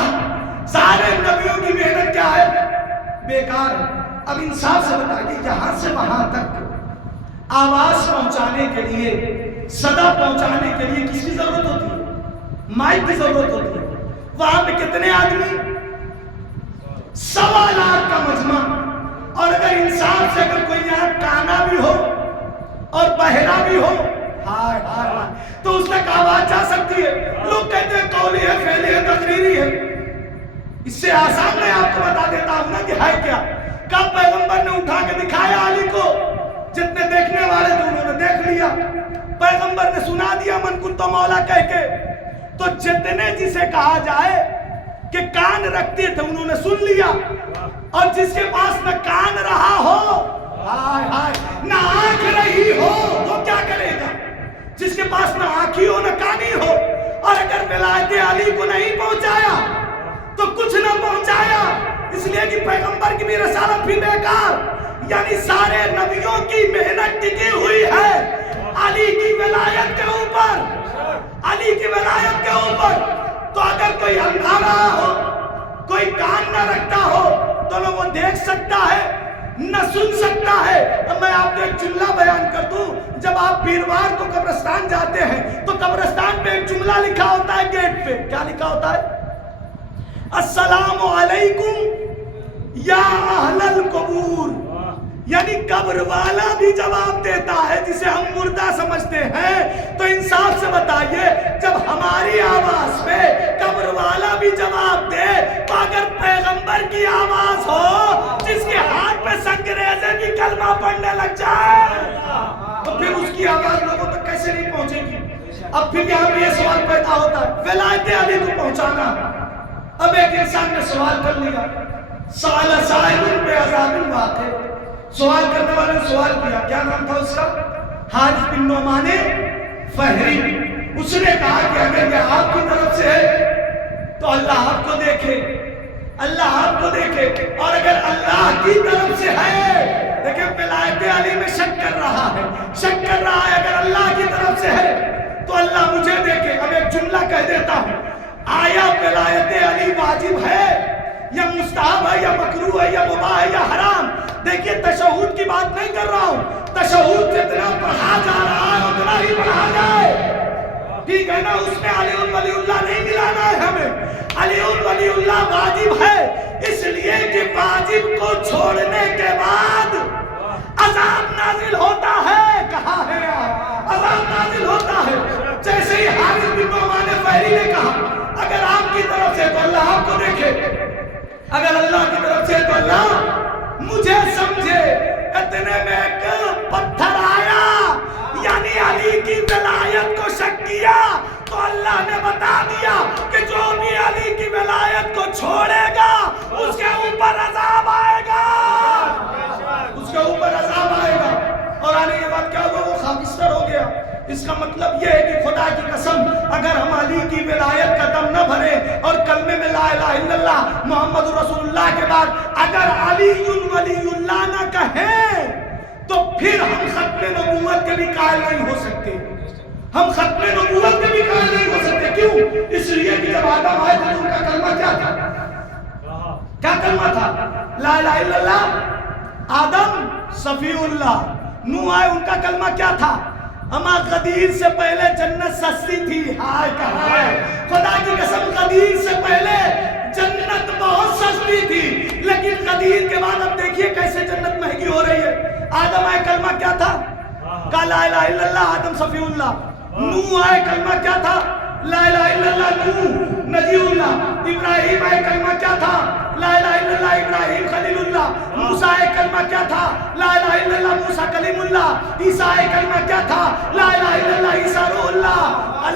سارے نبیوں کی محنت کیا ہے؟ بیکار ہے. اب انصاف سے بتائیے, یہاں سے وہاں تک آواز پہنچانے کے لیے, صدا پہنچانے کے لیے کس کی ضرورت ہوتی ہے؟ مائک کی ضرورت ہوتی ہے. وہاں پہ کتنے آدمی؟ 1.25 لاکھ کا مجمع. اور اگر انسان سے اگر کوئی یہاں کانا بھی ہو اور بہرا بھی ہو, ہائے ہائے ہائے, تو اس تک آواز جا سکتی ہے. لوگ کہتے ہیں قولی ہے, فعلی ہے, تقریری ہے. اس سے آسان میں آپ کو بتا دیتا ہوں نا کہ ہے کیا. کب پیغمبر نے اٹھا کے دکھایا علی کو, جتنے دیکھنے والے تھے انہوں نے دیکھ لیا. پیغمبر نے سنا دیا من کنت مولا کہہ کے, تو جتنے جسے کہا جائے کہ کان رکھتے تھے انہوں نے سن لیا. اور جس کے پاس نہ کان رہا ہو, نہ آنکھ رہی ہو, وہ کیا کرے گا؟ جس کے پاس نہ آنکھی ہو نہ کانی ہو, اور اگر ولایت علی کو نہیں پہنچایا تو کچھ نہ پہنچایا. اس لیے کہ پیغمبر کی بھی رسالت بھی بیکار. یعنی سارے نبیوں کی محنت ٹکی ہوئی ہے علی کی ولایت کے اوپر, علی کی ولایت کے اوپر. تو اگر کوئی اندھارا ہو, کوئی کان نہ رکھتا ہو, تو نہ وہ دیکھ سکتا ہے نہ سن سکتا ہے. اب میں آپ کو ایک جملہ بیان کر دوں. جب آپ بیروار کو قبرستان جاتے ہیں تو قبرستان پہ ایک جملہ لکھا ہوتا ہے گیٹ پہ. کیا لکھا ہوتا ہے؟ السلام علیکم یا اہل القبور، یعنی قبر والا بھی جواب دیتا ہے جسے ہم مردہ سمجھتے ہیں. تو انصاف سے بتائیے جب ہماری آواز پہ قبر والا بھی جواب دے تو اگر پیغمبر کی آواز ہو جس کے ہاتھ پہ سنگریزے بھی کلمہ پڑھنے لگ جائے تو پھر اس کی آواز لوگوں تک کیسے نہیں پہنچے گی؟ اب پھر یہاں پہ یہ سوال پیدا ہوتا ہے ولایت علی کو پہنچانا. اب ایک انسان نے سوال کر لیا، سوال سائل بے عذاب واقع، سوال کرنے والے نے سوال کیا، کیا نام تھا اس کا؟ حارث بن نعمان فہری. اس نے کہا کہ اگر یہ آپ کی طرف سے ہے تو اللہ آپ کو دیکھے، اللہ آپ کو دیکھے، اور اگر اللہ کی طرف سے ہے، دیکھیں ولایت علی میں شک کر رہا ہے، شک کر رہا ہے اگر اللہ کی طرف سے ہے تو اللہ مجھے دیکھے. اب ایک جملہ کہہ دیتا ہوں، آیا ولایت علی واجب ہے یا مستحب ہے یا مکروہ ہے یا مباح ہے یا حرام؟ دیکھیے تشہود کی بات نہیں کر رہا ہوں، تشہود جتنا پڑھا جا رہا ہے اتنا ہی پڑھا جائے، ٹھیک ہے نا؟ اس میں علی ولی اللہ نہیں ملانا ہے ہمیں. علی ولی اللہ واجب ہے اس لیے کہ واجب کو چھوڑنے کے بعد عذاب نازل ہوتا ہے. کہاں ہے عذاب نازل ہوتا ہے؟ جیسے ہی حارث بن نعمان فہری نے کہا اگر آپ کی طرف سے تو اللہ آپ کو دیکھے، اگر اللہ کی طرف سے تو اللہ مجھے سمجھے. اتنے میں ایک پتھر آیا، یعنی علی کی ولایت کو شک کیا تو اللہ نے بتا دیا کہ جو بھی علی کی ولایت کو چھوڑے گا اس کے اوپر عذاب آئے گا، اس کے اوپر عذاب آئے گا. اور آنے کے بعد کیا ہوا؟ وہ خاکستر ہو گیا. اس کا مطلب یہ ہے کہ خدا کی قسم اگر ہم علی کی ولایت کا دم نہ بھرے اور کلمے میں لا الہ الا اللہ محمد رسول اللہ کے بعد اگر علی ولی اللہ نہ کہیں تو پھر ہم ختم نبوت کے بھی قائل نہیں ہو سکتے. ہم ختم نبوت کے بھی قائل نہیں ہو سکتے. کیوں؟ اس لیے کہ جب آدم آئے تو ان کا کلمہ کیا تھا؟ کیا کلمہ تھا؟ لا الہ الا اللہ. آدم صفی اللہ. نوح آئے ان کا کلمہ کیا تھا؟ اما غدیر سے پہلے جنت سستی تھی. ہائے کہاں ہے؟ خدا کی قسم غدیر سے پہلے جنت بہت سستی تھی، لیکن غدیر کے بعد اب دیکھیے کیسے جنت مہنگی ہو رہی ہے. آدم آئے کلمہ کیا تھا؟ کہا لا الہ الا اللہ آدم صفی اللہ. نوح آئے کلمہ کیا تھا؟ لا الہ الا اللہ نوح نبی اللہ. ابراہیم آئے کلمہ کیا تھا؟ لا الہ الا اللہ ابراہیم خلیل اللہ. موسیٰ آئے کلمہ کیا تھا؟ لا الہ الا اللہ موسیٰ کلیم اللہ. عیسیٰ آئے کلمہ کیا تھا؟ لا الہ الا اللہ عیسیٰ روح اللہ.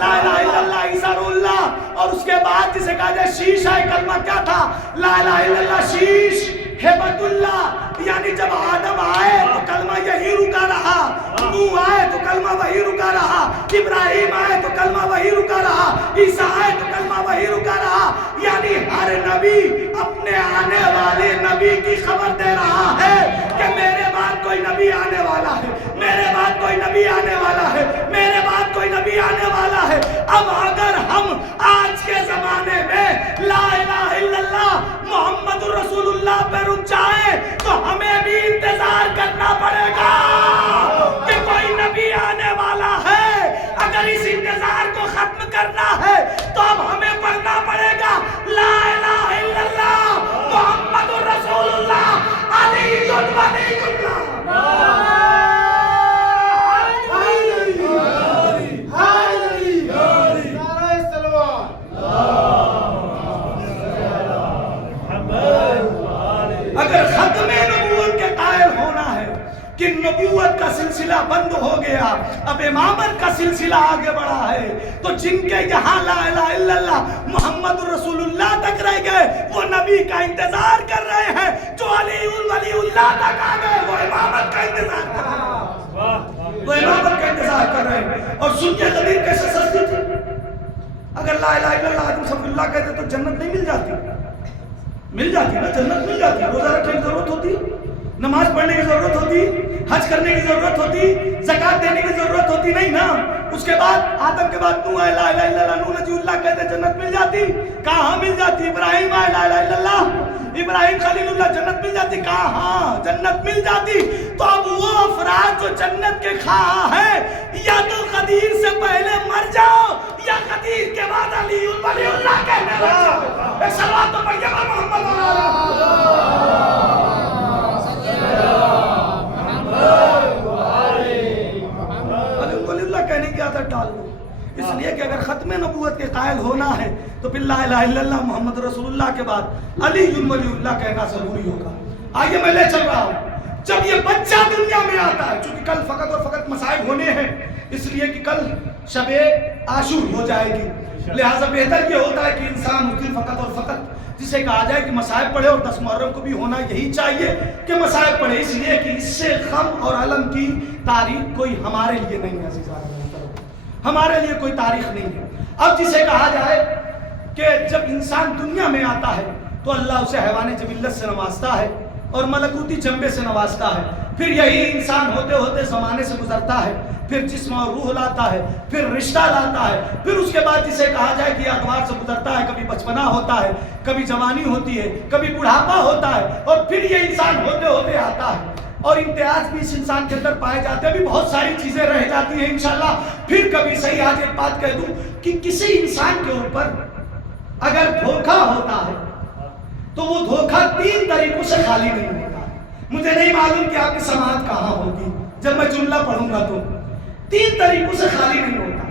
لا الہ الا اللہ عیسیٰ روح اللہ. اور اس کے بعد جسے کہا جائے شیش آئے کلمہ کیا تھا؟ لا الہ الا اللہ شیش ہیبت اللہ. یعنی جب آدم آئے تو کلمہ یہی رکا رہا، نوح آئے تو کلمہ وہی رکا رہا، ابراہیم آئے تو کلمہ وہی رکا رہا، عیسیٰ آئے تو کلمہ وہی رکا رہا. یعنی ہر نبی اپنے آنے والے نبی کی خبر دے رہا ہے کہ میرے بعد کوئی نبی آنے والا ہے، میرے بعد کوئی نبی آنے والا ہے، میرے بعد کوئی نبی آنے والا ہے. اب اگر ہم آج کے زمانے میں لا الہ الا اللہ محمد رسول اللہ پہ رک جائیں تو ہمیں بھی انتظار کرنا پڑے گا کہ کوئی نبی آنے والا ہے. اگر اس انتظار کو ختم کرنا ہے تو اب ہمیں پڑھنا پڑے گا لا الہ الا اللہ محمد رسول اللہ علی ولی اللہ. اگر ختم نبوت کے قائل ہونا ہے کہ نبوت کا سلسلہ بند ہو گیا، اب امامت کا سلسلہ آگے بڑھا ہے، تو جن کے یہاں لا الہ الا اللہ محمد رسول اللہ تک رہ گئے وہ نبی کا انتظار کر رہے ہیں. جو علی ولی اللہ تک آ گئے وہ امامت کا انتظار کر رہے ہیں، وہ امامت کا انتظار کر رہے ہیں. اور سنیے غدیر کیسے سستی تھی. اگر لا الہ الا اللہ آدم صفی اللہ کہتے تو جنت نہیں مل جاتی؟ مل جاتی نا، جنت مل جاتی. روزہ رکھنے کی ضرورت ہوتی، نماز پڑھنے کی ضرورت ہوتی، حج کرنے کی ضرورت ہوتی، زکات دینے کی ضرورت ہوتی نہیں نا. اس کے بعد آدم کے بعد نوح آئے لا الہ الا اللہ نوح نجی اللہ کہتے جنت مل جاتی. کہاں مل جاتی؟ ابراہیم آئے لا الہ الا اللہ ابراہیم خلیل اللہ جنت مل جاتی. کہاں جنت مل جاتی. تو اب وہ افراد جو جنت کے خواہاں ہیں یا تو قدیر سے پہلے مر جاؤ یا قدیر کے بعد علی ولی اللہ کہنے لگ جاؤ. ایک سلوات تو تو پھر لا الہ الا اللہ محمد رسول اللہ کے بعد علی ولی اللہ کہنا ضروری ہوگا. آئیے میں لے چل رہا ہوں. جب یہ بچہ دنیا میں آتا ہے، چونکہ کل فقط اور فقط مصائب ہونے ہیں، اس لیے کہ کل شب عاشور ہو جائے گی، لہٰذا بہتر یہ ہوتا ہے کہ انسان اس دن فقط اور فقط جسے کہا جائے کہ مصائب پڑھے، اور 10 محرم کو بھی ہونا یہی چاہیے کہ مصائب پڑھے، اس لیے کہ اس سے غم اور علم کی تاریخ کوئی ہمارے لیے نہیں ہے عزیزان، ہمارے لیے کوئی تاریخ نہیں ہے. اب جسے کہا جائے کہ جب انسان دنیا میں آتا ہے تو اللہ اسے حیوان جبلت سے نوازتا ہے اور ملکوتی جنبے سے نوازتا ہے، پھر یہی انسان ہوتے ہوتے زمانے سے گزرتا ہے، پھر جسم اور روح لاتا ہے، پھر رشتہ لاتا ہے، پھر اس کے بعد جسے کہا جائے کہ ادوار سے گزرتا ہے، کبھی بچپنا ہوتا ہے، کبھی جوانی ہوتی ہے، کبھی بڑھاپا ہوتا ہے، اور پھر یہ انسان ہوتے ہوتے آتا ہے. اور امتیاز بھی اس انسان کے اندر پائے جاتے ہیں، بھی بہت ساری چیزیں رہ جاتی ہیں انشاءاللہ. پھر کبھی صحیح آج ایک بات کہہ دوں کہ کسی انسان کے اوپر اگر دھوکہ ہوتا ہے تو وہ دھوکہ 3 طریقوں سے خالی نہیں ہوتا. مجھے نہیں معلوم کہ آپ کی سماعت کہاں ہوگی جب میں جملہ پڑھوں گا، تو 3 طریقوں سے خالی نہیں ہوتا.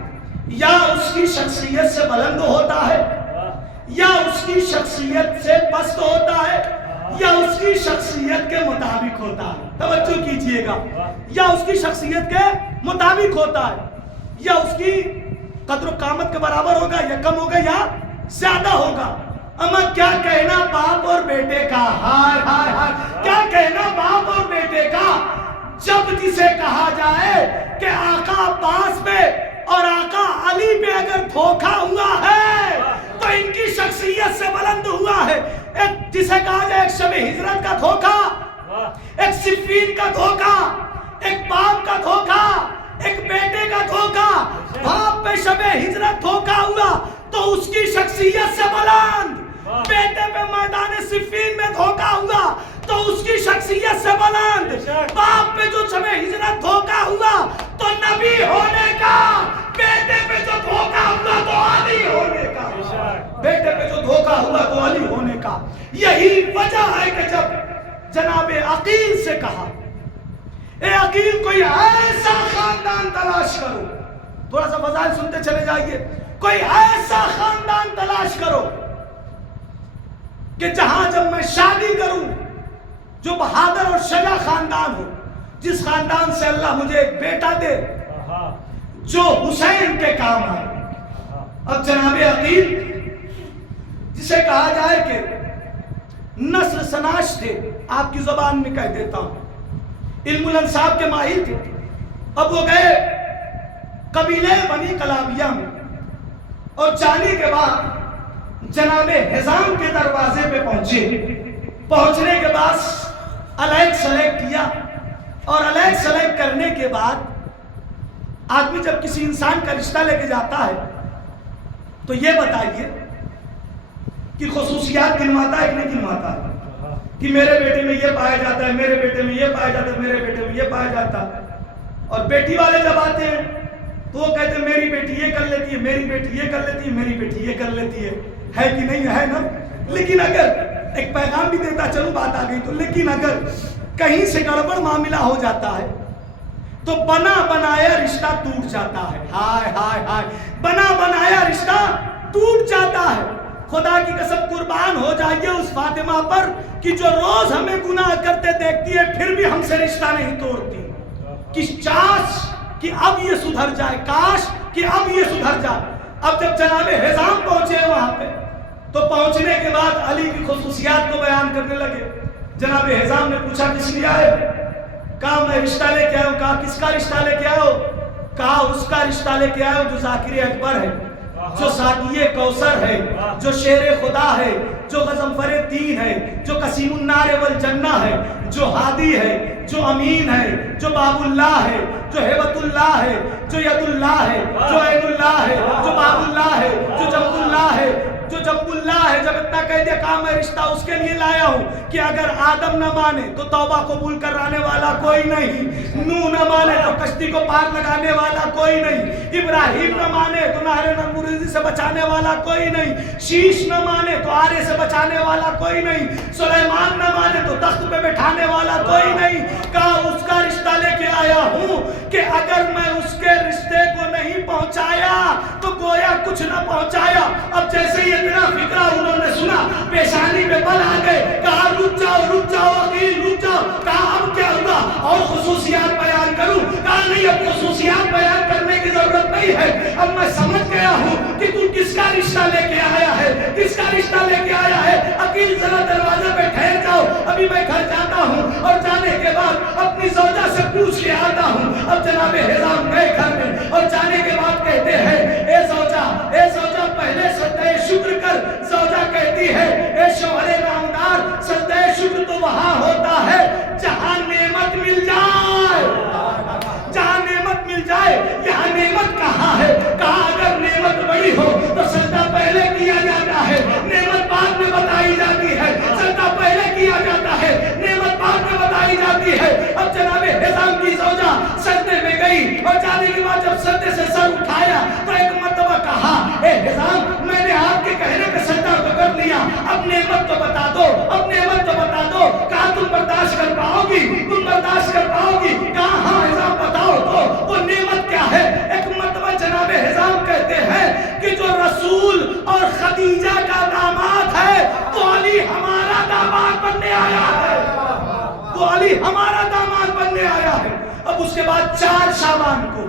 یا اس کی شخصیت سے بلند ہوتا ہے، یا اس کی شخصیت سے پست ہوتا ہے، یا اس کی شخصیت کے مطابق ہوتا ہے. توجہ کیجئے گا، یا اس کی شخصیت کے مطابق ہوتا ہے، یا اس کی قدر و قامت کے برابر ہوگا، یا کم ہوگا یا زیادہ ہوگا. اما کیا کہنا باپ اور بیٹے کا، ہائے ہائے ہائے، کیا کہنا باپ اور بیٹے کا. جب جسے کہا جائے کہ آقا عباس پہ اور آقا علی پہ اگر دھوکا ہوا ہے تو ان کی شخصیت سے بلند ہوا ہے. ایک جسے کہا جائے ایک شب ہجرت کا دھوکا، ایک صفین کا دھوکا، ایک باپ کا دھوکا، ایک بیٹے کا دھوکا. باپ پہ شب ہجرت دھوکا ہوا تو اس کی شخصیت سے بلند، بیٹے پہ میدان صفین میں دھوکا ہوا تو اس کی شخصیت سے بلند. باپ پہ جو شب ہجرت دھوکا ہوا تو نبی ہونے کا، بیٹے پہ جو دھوکا ہوا تو علی ہونے کا، بیٹے پہ جو دھوکا ہوا تو علی ہونے کا. یہی وجہ ہے کہ جب جناب عقیل سے کہا اے عقیل کوئی ایسا خاندان تلاش کرو، تھوڑا سا فضائل سنتے چلے جائیے، کوئی ایسا خاندان تلاش کرو کہ جہاں جب میں شادی کروں جو بہادر اور شجاع خاندان ہو، جس خاندان سے اللہ مجھے ایک بیٹا دے جو حسین کے کام آئے. اب جناب عقیل جسے کہا جائے کہ نسل سناش تھے، آپ کی زبان میں کہہ دیتا ہوں، علم الانساب کے ماہر تھے. اب وہ گئے قبیلے بنی کلابیہ میں، اور جانے کے بعد جناب حزام کے دروازے پہ پہنچنے کے بعد علیگ سلیگ کیا، اور علیگ سلیگ کرنے کے بعد آدمی جب کسی انسان کا رشتہ لے کے جاتا ہے تو یہ بتائیے کہ خصوصیات گنواتا ہے کہ نہیں گنواتا ہے، کہ میرے بیٹے میں یہ پایا جاتا ہے، میرے بیٹے میں یہ پایا جاتا ہے، میرے بیٹے میں یہ پایا جاتا ہے. اور بیٹی والے جب آتے ہیں تو وہ کہتے ہیں میری بیٹی یہ کر لیتی ہے، میری بیٹی یہ کر لیتی ہے، میری بیٹی یہ کر لیتی ہے کہ نہیں ہے نا. لیکن اگر ایک پیغام بھی دیتا، چلو بات آ گئی تو، لیکن اگر کہیں سے گڑبڑ معاملہ ہو جاتا ہے تو بنا بنایا رشتہ ٹوٹ جاتا ہے. ہائے ہائے ہائے، بنا بنایا رشتہ ٹوٹ جاتا ہے. خدا کی قسم قربان ہو جائیے اس فاطمہ پر کہ جو روز ہمیں گناہ کرتے دیکھتی ہے پھر بھی ہم سے رشتہ نہیں توڑتی. کہ کاش کہ اب یہ سدھر جائے، کاش کہ اب یہ سدھر جائے. اب جب جناب حزام پہنچے وہاں پہ تو پہنچنے کے بعد علی کی خصوصیات کو بیان کرنے لگے. جناب حزام نے پوچھا کس لیے آئے؟ کہا میں رشتہ لے کے آیا ہوں. کہا کس کا رشتہ لے کے آئے ہو؟ کہا اس کا رشتہ لے کے آئے ہو جو ذاکر اکبر ہے، جو ساقی کوثر ہے، جو شیر خدا ہے، جو غضنفر دین ہے، جو قسیم النار والجنہ ہے، جو ہادی ہے، جو امین ہے، جو باب اللہ ہے، جو ہیبت اللہ ہے، جو ید اللہ ہے، جو عین اللہ ہے، جو باب اللہ ہے، جو جنب اللہ ہے، جو جنب اللہ ہے. جب اتنا کہہ دیا کہا میں رشتہ اس کے لیے لایا ہوں کہ اگر آدم نہ مانے تو توبہ قبول کرانے والا کوئی نہیں، نوح نہ مانے تو کشتی کو پار لگانے والا کوئی نہیں، ابراہیم نہ مانے تو نہر نمرودی سے بچانے والا کوئی نہیں، شیش نہ مانے تو آرے سے بچانے والا کوئی نہیں، سلیمان نہ مانے تو تخت پہ بٹھانے والا کوئی نہیں. کہا اس کا رشتہ لے کے آیا ہوں کہ اگر میں اس کے رشتے کو نہیں پہنچایا تو گویا کچھ نہ پہنچایا. اب جیسے یہ اتنا فکرہ انہوں نے سنا پیشانی پہ بل آ گئے، کہا رک جاؤ عقیل رک جاؤ، کہا اب کیا ہوا اور خصوصیات بیان کروں؟ کہا نہیں اب خصوصیات بیان کرنے کی ضرورت نہیں ہے، اب میں سمجھ گیا ہوں کہ تو کس کا رشتہ لے کے آیا ہے، کس کا رشتہ لے کے آیا ہے، عقیل ذرا دروازے پہ ٹھہر جاؤ، ابھی میں گھر جاتا ہوں اور جانے کے بعد اپنی زوجہ سے پوچھ کے آتا ہوں۔ اب جناب حزام گئے گھر میں اور جانے کے بعد کہتے ہیں اے زوجہ پہلے سجدہ شکر کر۔ زوجہ کہتی ہے اے شوہر نامدار سجدہ شکر تو وہاں ہوتا ہے جہاں نعمت مل جائے، جہاں نعمت مل جائے، یہاں نعمت کہاں ہے؟ کہا اگر نعمت بڑی ہو تو سجدہ پہلے کیا جاتا ہے، نعمت بعد میں بتائی جاتی ہے، سجدہ پہلے کیا جاتا ہے، نعمت بعد میں بتائی جاتی ہے۔ اب جناب حزام کی زوجہ سجدے میں گئی اور جانے کے بعد جب سجدے سے سر اٹھایا تو ایک مرتبہ کہا اے حزام میں نے آپ کے کہنے پہ سجدہ تو کر لیا، اب نعمت تو بتا دو، اب نعمت تو بتا دو۔ کہا تم برداشت کر پاؤ گی، تم برداشت کر پاؤ گی؟ کہا ہاں حزام بتاؤ تو وہ نعمت کیا ہے؟ ایک مرتبہ جناب حزام کہتے ہیں کہ جو رسول اور خدیجہ کا داماد ہے وہ علی ہمارا داماد بننے آیا ہے، وہ علی ہمارا داماد بننے آیا ہے۔ اب اس کے بعد 4 شعبان کو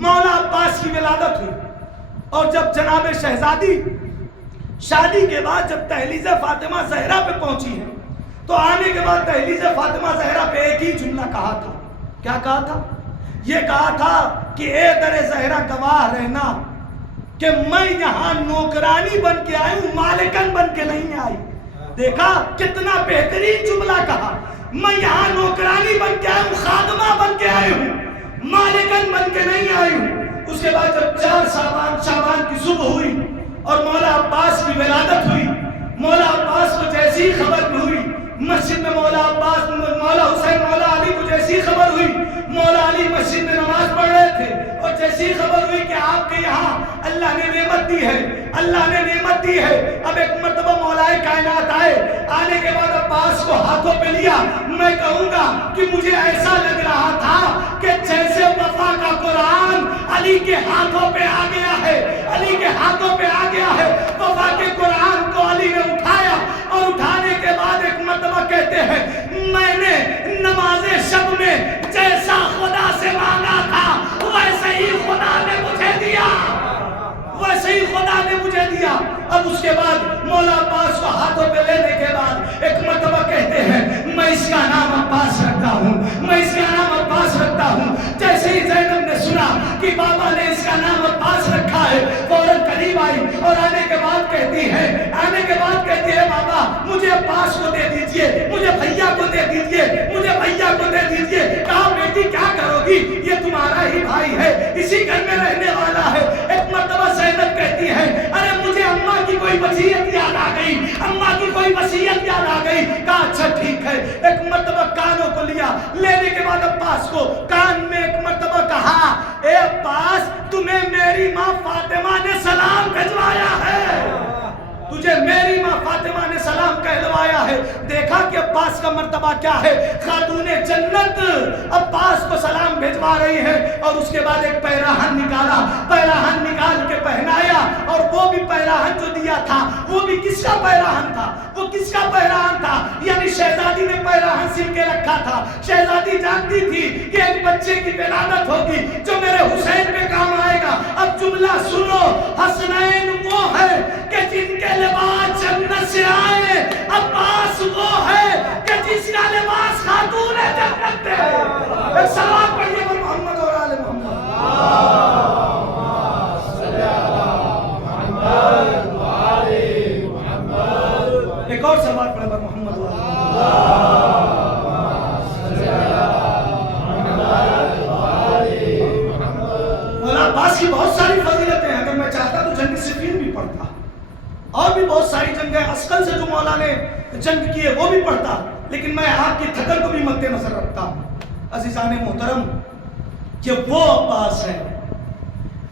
مولا عباس کی ولادت ہوئی اور جب جناب شہزادی شادی کے بعد جب دہلیز فاطمہ زہرا پہ پہنچی ہے تو آنے کے بعد دہلیز فاطمہ زہرا پہ ایک ہی جملہ کہا تھا۔ کیا کہا تھا؟ یہ کہا تھا کہ اے در زہرا گواہ رہنا کہ میں یہاں نوکرانی بن کے آئی ہوں، مالکن بن کے نہیں آئی۔ دیکھا کتنا بہترین جملہ کہا، میں یہاں نوکرانی بن کے آئی ہوں، خادمہ بن کے آئی ہوں، مالکن بن کے نہیں آئی ہوں۔ اس کے بعد جب 4 شعبان کی صبح ہوئی اور مولا عباس کی ولادت ہوئی، مولا عباس کو جیسی خبر ہوئی، مسجد میں مولا حسین مولا علی کو جیسی خبر ہوئی، مولا علی مسجد میں نماز پڑھ رہے تھے اور جیسی خبر ہوئی کہ آپ کے یہاں اللہ نے نعمت دی ہے، اللہ نے نعمت دی ہے۔ اب ایک مرتبہ مولا کائنات آئے، آنے کے بعد عباس کو ہاتھوں پہ لیا۔ میں کہوں گا کہ مجھے ایسا لگ رہا تھا کہ جیسے وفا کا قرآن علی کے ہاتھوں پہ آ گیا ہے، علی کے ہاتھوں پہ آ گیا ہے۔ وفا کے قرآن کو علی نے اٹھایا اور اٹھانے کے بعد ایک مرتبہ کہتے ہیں میں نے نماز شب میں جیسا خدا سے مانگا تھا ویسے ہی خدا نے مجھے دیا، ویسے ہی خدا نے مجھے دیا۔ اب اس کے بعد مولا عباس کو ہاتھوں پہ لینے کے بعد ایک مرتبہ کہتے ہیں میں اس کا نام عباس رکھتا ہوں، میں اس کا نام عباس رکھتا ہوں۔ جیسے ہی زینب نے سنا کہ بابا نے اس کا نام عباس رکھا ہے فوراً قریب آئی اور آنے کے بعد کہتی ہے بابا مجھے عباس کو دے دیجئے، مجھے بھیا کو دے دیجئے، مجھے بھیا کو دے دیجئے۔ کہا بیٹی کیا کرو گی، یہ تمہارا ہی بھائی ہے، اسی گھر میں رہنے والا ہے۔ ایک مرتبہ زینب کہتی ہے ارے مجھے اماں کی کوئی وصیت یاد آ گئی، اماں کی کوئی وصیت یاد آ گئی۔ کہا اچھا ٹھیک ہے۔ ایک مرتبہ کانوں کو لیا، لینے کے بعد عباس کو کان میں ایک مرتبہ کہا اے عباس تمہیں میری ماں فاطمہ نے سلام بھجوایا ہے، تجھے میری ماں فاطمہ نے سلام کہلوایا ہے۔ دیکھا کہ عباس کا مرتبہ کیا ہے، خاتون جنت عباس کو سلام بھجوا رہی ہے۔ اور اس کے بعد ایک پیراہن نکالا، پیراہن نکال کے پہنایا اور وہ بھی پیراہن جو دیا تھا وہ بھی کس کا پیراہن تھا، وہ کس کا پیراہن تھا؟ یعنی شہزادی نے پیراہن سل کے رکھا تھا۔ شہزادی جانتی تھی کہ ایک بچے کی ولادت ہوگی جو میرے حسین پہ کام آئے گا۔ اب جملہ سنو، حسنین وہ ہے کہ جن کے لباس جنت سے آئے، عباس وہ ہے کہ جس کا لباس خاتون جنت دے۔ ایک سلام پڑھیے پر محمد اور آل محمد۔ ایک اور سلوات پڑھے پر محمد اور مولا عباس کی بہت ساری فضیلتیں ہیں، اگر میں چاہتا تو جنگ صفین بھی پڑھتا اور بھی بہت ساری جنگیں عسقل سے جو مولا نے جنگ کی ہے وہ بھی پڑھتا، لیکن میں آپ کی تھکن کو بھی مد نظر رکھتا ہوں۔ عزیزان محترم، کہ وہ عباس ہے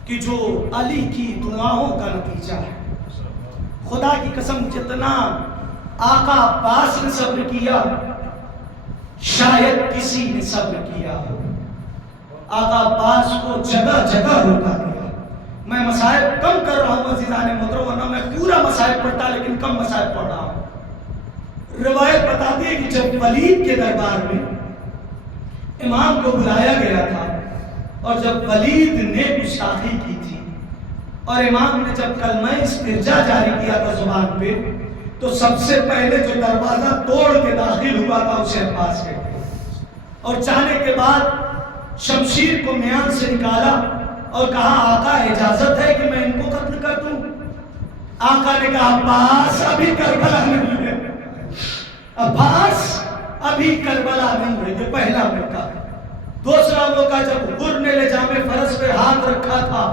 کہ جو علی کی دعاؤں کا نتیجہ ہے۔ خدا کی قسم جتنا آقا عباس نے صبر کیا شاید کسی نے صبر کیا ہو۔ آقا عباس کو جگہ جگہ روکا گیا، میں مصائب کم کر رہا ہوں عزیزان محترم، ورنہ میں پورا مصائب پڑھتا لیکن کم مصائب پڑھ رہا ہوں۔ روایت بتاتی ہے کہ جب ولید کے دربار میں امام کو بلایا گیا تھا اور جب ولید نے گستاخی کی تھی اور امام نے جب کلمہ استرجاع جاری کیا تھا زبان پہ، تو سب سے پہلے جو دروازہ توڑ کے داخل ہوا تھا اسے عباس کہتے ہیں، اور جانے کے بعد شمشیر کو میان سے نکالا اور کہا آقا اجازت ہے کہ میں ان کو قتل کر دوں؟ آقا نے کہا عباس ابھی کربلا نہیں ہے، عباس ابھی کربلا نہیں ہے۔ یہ پہلا موقع۔ دوسرا موقع جب حر نے لجام فرس پہ ہاتھ رکھا تھا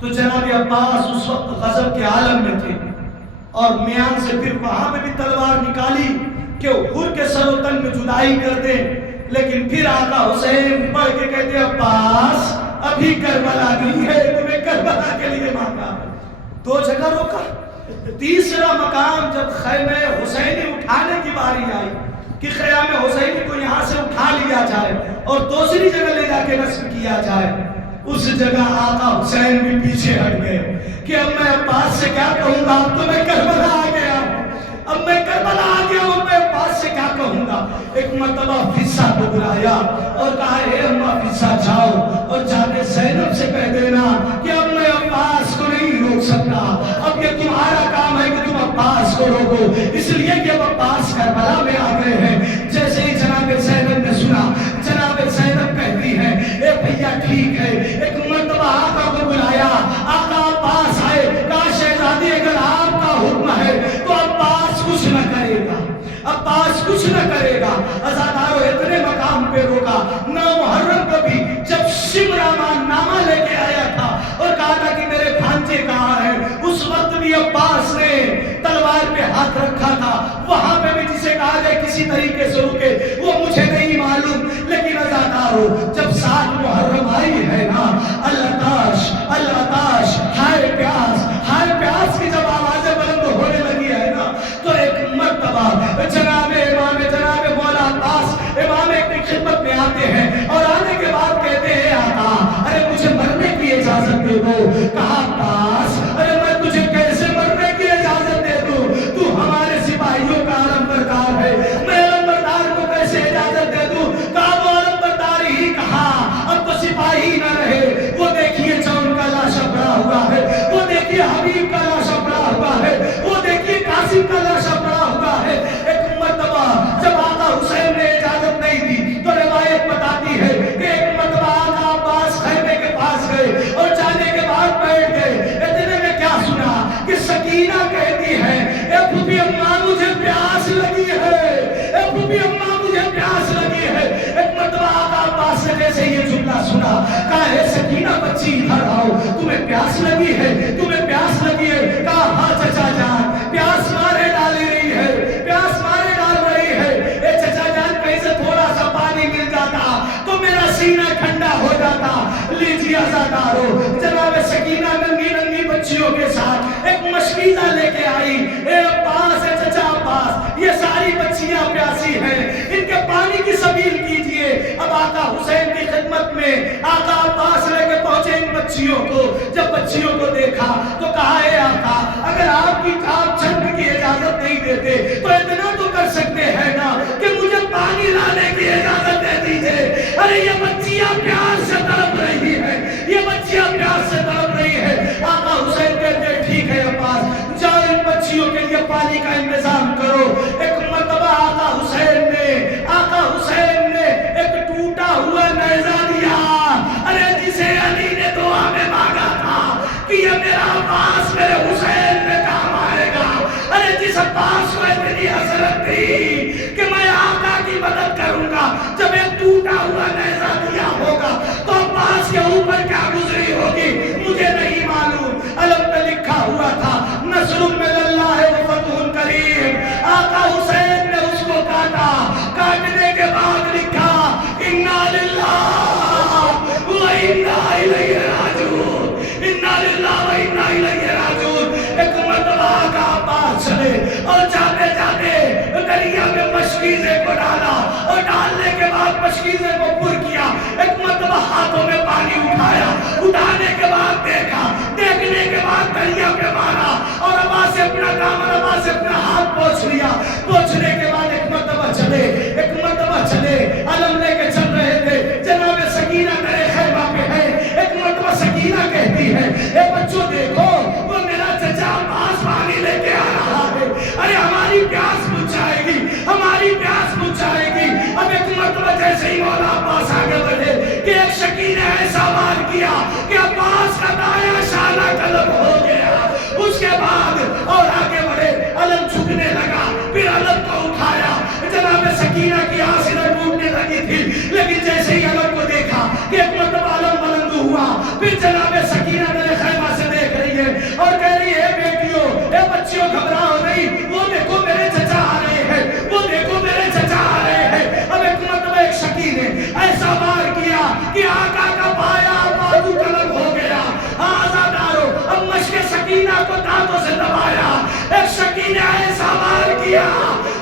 تو جناب عباس اس وقت غضب کے عالم میں تھے اور میان سے پھر وہاں پہ بھی تلوار نکالی کہ حر کے سر و تن میں جدائی کر دیں، لیکن پھر آقا حسین پڑھ کے کہتے عباس ابھی کربلا نہیں ہے، تمہیں کربلا کے لیے مانگا۔ دو جگہ روکا۔ تیسرا مقام جب خیمہ حسینی اٹھانے کی باری آئی کہ خیام حسینی کو یہاں سے اٹھا لیا جائے اور دوسری جگہ لے جا کے نصب کیا جائے، اس جگہ آقا حسین بھی پیچھے ہٹ گئے کہ اب میں عباس سے کیا کہوں گا، اب تو میں کربلا آ گیا، اب میں کربلا آ گیا ہوں، میں عباس سے کیا کہوں گا۔ ایک مرتبہ فضہ کو بلایا اور کہا اے اماں فضہ جاؤ اور جا کے زینب سے کہہ دینا کہ اب میں عباس کو نہیں روک سکتا، اب یہ تمہارا کام ہے کہ تم عباس کو روکو، اس لیے کہ اب عباس کربلا میں آ گئے ہیں۔ جیسے ہی جناب زینب نے سنا، جناب زینب کہتی ہے اے بھیا ٹھیک ہے۔ ایک مرتبہ آقا کو بلایا، آقا عباس آئے، کہا شہزادی اگر آپ کا حکم ہے تو عباس کچھ نہ کرے گا، عباس کچھ نہ کرے گا۔ عزادارو اتنے مقام پہ روکا۔ محرم کو بھی جب شمرامان نامہ لے کے آیا تھا اور کہا تھا کہ میرے بھانجے کہاں ہیں، اس وقت بھی عباس نے تلوار پہ ہاتھ رکھا تھا، وہاں پہ بھی جسے کہا جائے کسی طریقے سے روکے وہ مجھے نہیں معلوم، لیکن عزادارو جب 7 محرم آئی ہے نا، العطاش العطاش ہائے پیاس کی جب آوازیں بلند ہونے لگی ہے نا، تو ایک مرتبہ جناب مولا عباس امام کی خدمت میں آتے ہیں اور آنے کے بعد کہتے ہیں آقا ارے مجھے مرنے کی اجازت دے دو۔ کہا عباس ارے میں تجھے کیسے مرنے کی اجازت دے دوں، تو ہمارے سپاہیوں کا علمبردار ہے، میں علمبردار کو کیسے اجازت دے دوں۔ کہا وہ علمبردار ہی کہا، اب تو سپاہی نہ رہے، وہ دیکھیے جون کا لاشا پڑا ہوا ہے، وہ دیکھیے حبیب کا لاشا پڑا ہوا ہے، وہ دیکھیے قاسم کا لاشا پڑا ہوا ہے۔ ایک مرتبہ جب آقا حسین نے اجازت نہیں دی تو روایت بتاتی ہے کہ ایک مرتبہ آقا عباس خیمے کے پاس گئے اور جانے کے بعد بیٹھ گئے۔ اتنے میں کیا سنا کہ سکینہ کہتی ہے اے پھوپھی اماں مجھے پیاس لگی ہے، اے پھوپھی اماں مجھے پیاس لگی ہے۔ ایک مرتبہ آقا عباس نے جیسے یہ جملہ سنا کہا اے سکینہ بچی ادھر آؤ، تمہیں پیاس لگی ہے، تمہیں پیاس لگی ہے۔ کہا ہاں چچا جان پیاس مارے ڈال رہی ہے، پیاس مارے ڈال رہی ہے۔ اے چچا جان کہیں سے تھوڑا سا پانی مل جاتا تو میرا سینہ ٹھنڈا ہو جاتا۔ لیجیے عزادارو جناب سکینہ ننھی بچیوں کے ساتھ ایک مشکیزہ لے کے آئی۔ اے عباس اے چچا عباس یہ ساری بچیاں پیاسی ہیں، ان کے پانی کی سبیل کیجئے۔ اب آقا حسین کی خدمت میں آقا عباس لے کے پہنچے ان بچیوں کو۔ جب بچیوں کو دیکھا تو کہا اے آقا اگر آپ چھنک کی اجازت نہیں دیتے تو اتنا تو کر سکتے ہیں نا کہ مجھے پانی لانے کی اجازت دے دیجئے۔ ارے یہ بچیاں پیار سے تڑپ رہی ہیں، یہ بچیاں پیار سے تڑپ رہی ہیں۔ آقا حسین کہتے ہیں ٹھیک ہے عباس جاؤ ان بچیوں کے لیے پانی کا انتظام کرو۔ ایک مرتبہ آقا حسین نے ایک ٹوٹا ہوا نیزہ دیا، ارے جسے علی نے دعا میں مانگا تھا کہ یہ میرا عباس میرے حسین میں کام آئے گا۔ ارے جس عباس کو اتنی حسرت تھی کہ میں آقا کی مدد کروں گا، جب ایک ٹوٹا ہوا نیزہ دیا ہوگا تو عباس کے اوپر کیا گزری ہوگی مجھے نہیں معلوم۔ علم پہ لکھا ہوا تھا نصر من اللہ و فتح قریب۔ آقا حسین نے اس کو کاٹا، کاٹنے کے بعد لکھا انا للہ و انا الیہ راجعون، انا للہ و انا الیہ راجعون۔ ایک مرتبہ آقا عباس چلے اور جاتے جاتے دریا میں مشکیزے کو ڈالا اور ڈالنے کے بعد مشکیزے کو پر کیا۔ ایک مرتبہ ہاتھوں میں پانی اٹھایا، اٹھانے کے بعد دیکھا پہنچنے کے بعد دریا پہ مارا اور عباس سے اپنا دامن عباس سے اپنا ہاتھ پوچھ لیا. پوچھنے کے بعد ایک مرتبہ چلے علم لے کے چل رہے تھے. جناب سکینہ میرے خیمہ پہ ہے. ایک مرتبہ سکینہ کہتی ہے اے بچوں دیکھو وہ میرا چچا عباس پانی لے کے آ رہا ہے. ارے ہماری پیاس بجھائے گی. اب ایک مرتبہ جیسے ہی مولا عباس آگے بڑھے کہ ایک شکی نے ایسا وار کیا کہ عباس کا دایاں شانہ قلب ہو گیا. اس کے بعد اور آگے بڑھے علم جھکنے لگا. پھر علم کو اٹھایا. جناب سکینہ کی آنسیں ٹوٹنے لگی تھی لیکن جیسے ہی علم کو دیکھا کہ ایک مرتبہ علم بلند ہوا. پھر جناب سکینہ میرے خیمہ سے دیکھ رہی ہے اور کہہ رہی ہے بیٹیوں اے بچیوں گھبراؤ نہیں. وہ دیکھو میرے چچا آ رہے ہیں. اب ایک مرتبہ ایک شکی نے ایسا وار کیا کہ آقا کا پایا بازو قلم ہو گیا. آزادارو اب مشک سکینہ کو دانتوں سے دبایا. ایک شکی نے ایسا وار کیا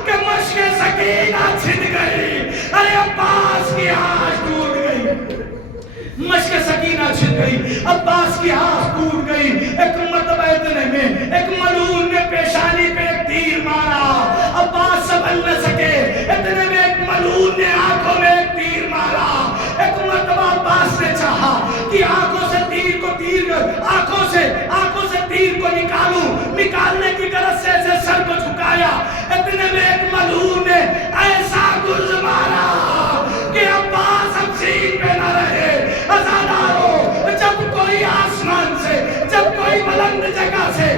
کہ مشک سکینہ چھن گئی. ارے عباس کی آنکھ ٹوٹ گئی. مشک سکینہ چھن گئی. عباس کی آنکھ ٹوٹ گئی. ایک مرتبہ اتنے میں ایک ملعون نے پیشانی پہ ایک تیر مارا. عباس سنبھل نہ سکے. اتنے میں ایک ملعون نے آنکھوں میں ایک تیر مارا. ایک مرتبہ عباس نے چاہا کہ آنکھوں سے تیر کو نکالوں. نکالنے کی غرض سے ایسے سر کو جھکایا. اتنے میں ایک ملعون نے ایسا گرز مارا کہ عباس اب زین پہ نہ رہے. ازادارو جب کوئی آسمان سے جب کوئی بلند جگہ سے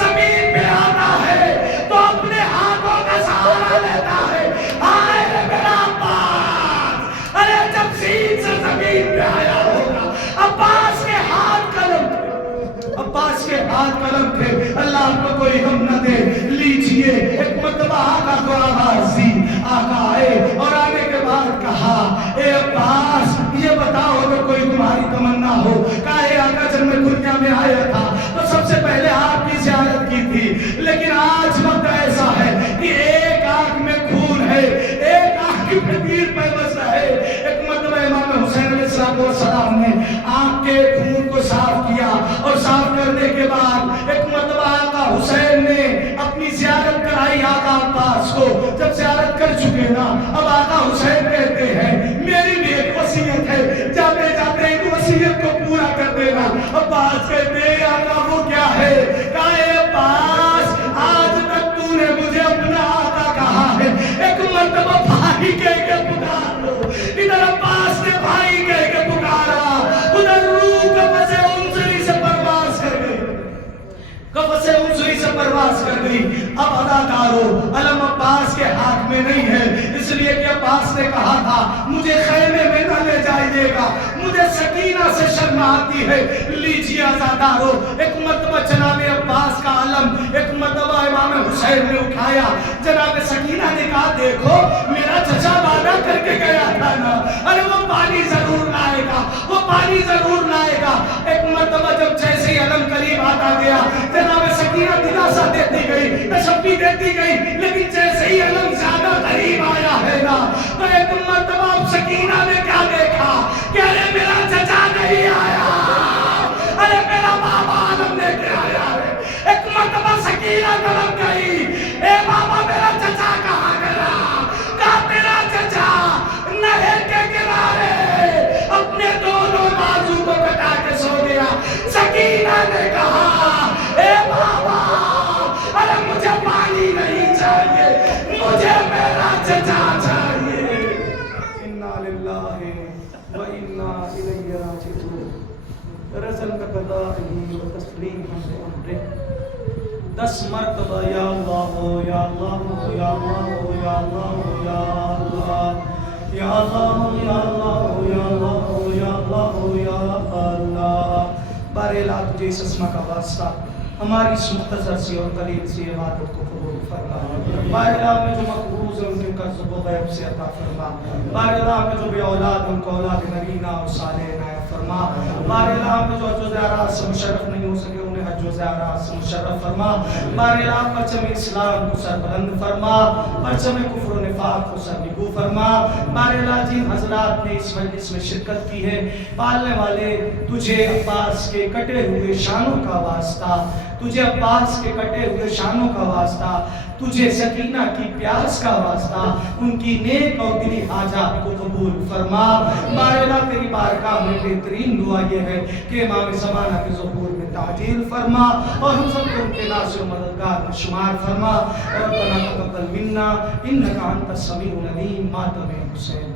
زمین پہ آتا ہے تو اپنے ہاتھوں کا سہارا لیتا ہے. آئے میرا عباس. ارے جب زین سے زمین پہ آیا ہوگا عباس کے ہاتھ قلم تھے. اللہ آپ کو کوئی غم نہ دے. لیجئے ایک مرتبہ آقا کو آواز دی. آقا آئے اور آنے کے بعد کہا اے عباس یہ بتاؤ اگر کوئی تمہاری تمنا ہو. کہا آقا جب میں دنیا میں آیا تھا تو سب سے پہلے آپ کی زیارت کی تھی لیکن آج وقت ایسا ہے کہ ایک آنکھ میں خون ہے ایک آنکھ میں تیر پیوستہ ہے. ایک مرتبہ امام حسین علیہ السلام نے آنکھ کے خون کو صاف کیا اور صاف کرنے کے بعد ایک مرتبہ آقا حسین نے اپنی زیارت کرائی آقا عباس کو. جب زیارت کر چکے نا اب آقا حسین کہتے ہیں میری بھی ایک وصیت ہے. جاتے جاتے ایک وصیت کو پورا کر دینا. عباس کہتے ہیں آقا وہ کیا ہے؟ کہا اے عباس آج تک تو نے مجھے اپنا آقا کہا ہے. ایک مرتبہ بھائی کہہ کے پکار لو. ادھر عباس نے بھائی کہہ کے پکارا. ادھر روح کفس عنصری سے پرواز کر گئی. اب ادا کارو علم عباس کے ہاتھ میں نہیں ہے اس لیے کہ عباس نے کہا تھا مجھے خیمے میں نہ لے جائیے گا مجھے سکینہ سے شرم آتی ہے. لیجیے آزادارو ایک مرتبہ جناب عباس کا علم ایک مرتبہ امام حسین نے اٹھایا. جناب سکینہ نے کہا دیکھو میرا چچا وعدہ کر کے گیا تھا نا. ارے وہ پانی ضرور لائے گا. ایک مرتبہ جب جیسے ہی علم قریب آتا گیا جناب سکینہ دلاسا دیتی گئی تشفی دیتی گئی لیکن جیسے ہی علم زیادہ قریب آیا ہے نا تو ایک مرتبہ سکینہ نے کیا دیکھا کہ ارے میرا چچا نہیں آیا. ارے میرا بابا علم لے کے آیا ہے. ایک مرتبہ سکینہ طلب گئی اے بابا میرا چچا کہاں گیا؟ کہا تیرا چچا نہر کے کنارے اپنے دونوں بازو کو کٹا کے سو گیا. سکینہ نے کہا اے بابا ارے مجھے پانی نہیں چاہیے مجھے میرا چچا چاہیے. انا للہ و انا الیہ راجعون. رسل قضائہ و تسلیم امرہ 10 مرتبہ یا اللہ یا اللہ یا اللہ یا اللہ یا اللہ یا اللہ یا اللہ یا اللہ یا اللہ یا اللہ. بارے اللہ تجھے اس اسمہ کا واسطہ ہماری اس مختصر سی اور قلیل سی عبادت کو قبول فرما. بارے اللہ میں جو مقروض ہیں ان کے قرض و غیب سے عطا فرما. بارے اللہ میں جو بے اولاد ان کو اولاد نبینہ اور صالح عنایت فرما. بارے اللہ میں جو عجوز اعراض سے مشرف نہیں ہو سکے انہیں حج و زیارات سے مشرف فرما، بارلا پرچم اسلام کو سربلند فرما، پرچم کفر و نفاق کو سرنگو فرما۔ بارلا جن حضرات نے اس مجلس میں شرکت کی ہے، پالنے والے تجھے عباس کے کٹے ہوئے شانوں کا واسطہ، تجھے عباس کے کٹے ہوئے شانوں کا واسطہ، تجھے سکینہ کی پیاس کا واسطہ ان کی نیک اور دلی حاجات کو قبول فرما۔ بارلا تیری بارگاہ میں بہترین دعا یہ ہے کہ امام زمانہ کے ظہور میں تعجیل فرما اور ہم سب کو ان کے ناصر و مددگار میں شمار فرما۔ ربنا تقبل منا انک انت السمیع العلیم، ماتم حسین۔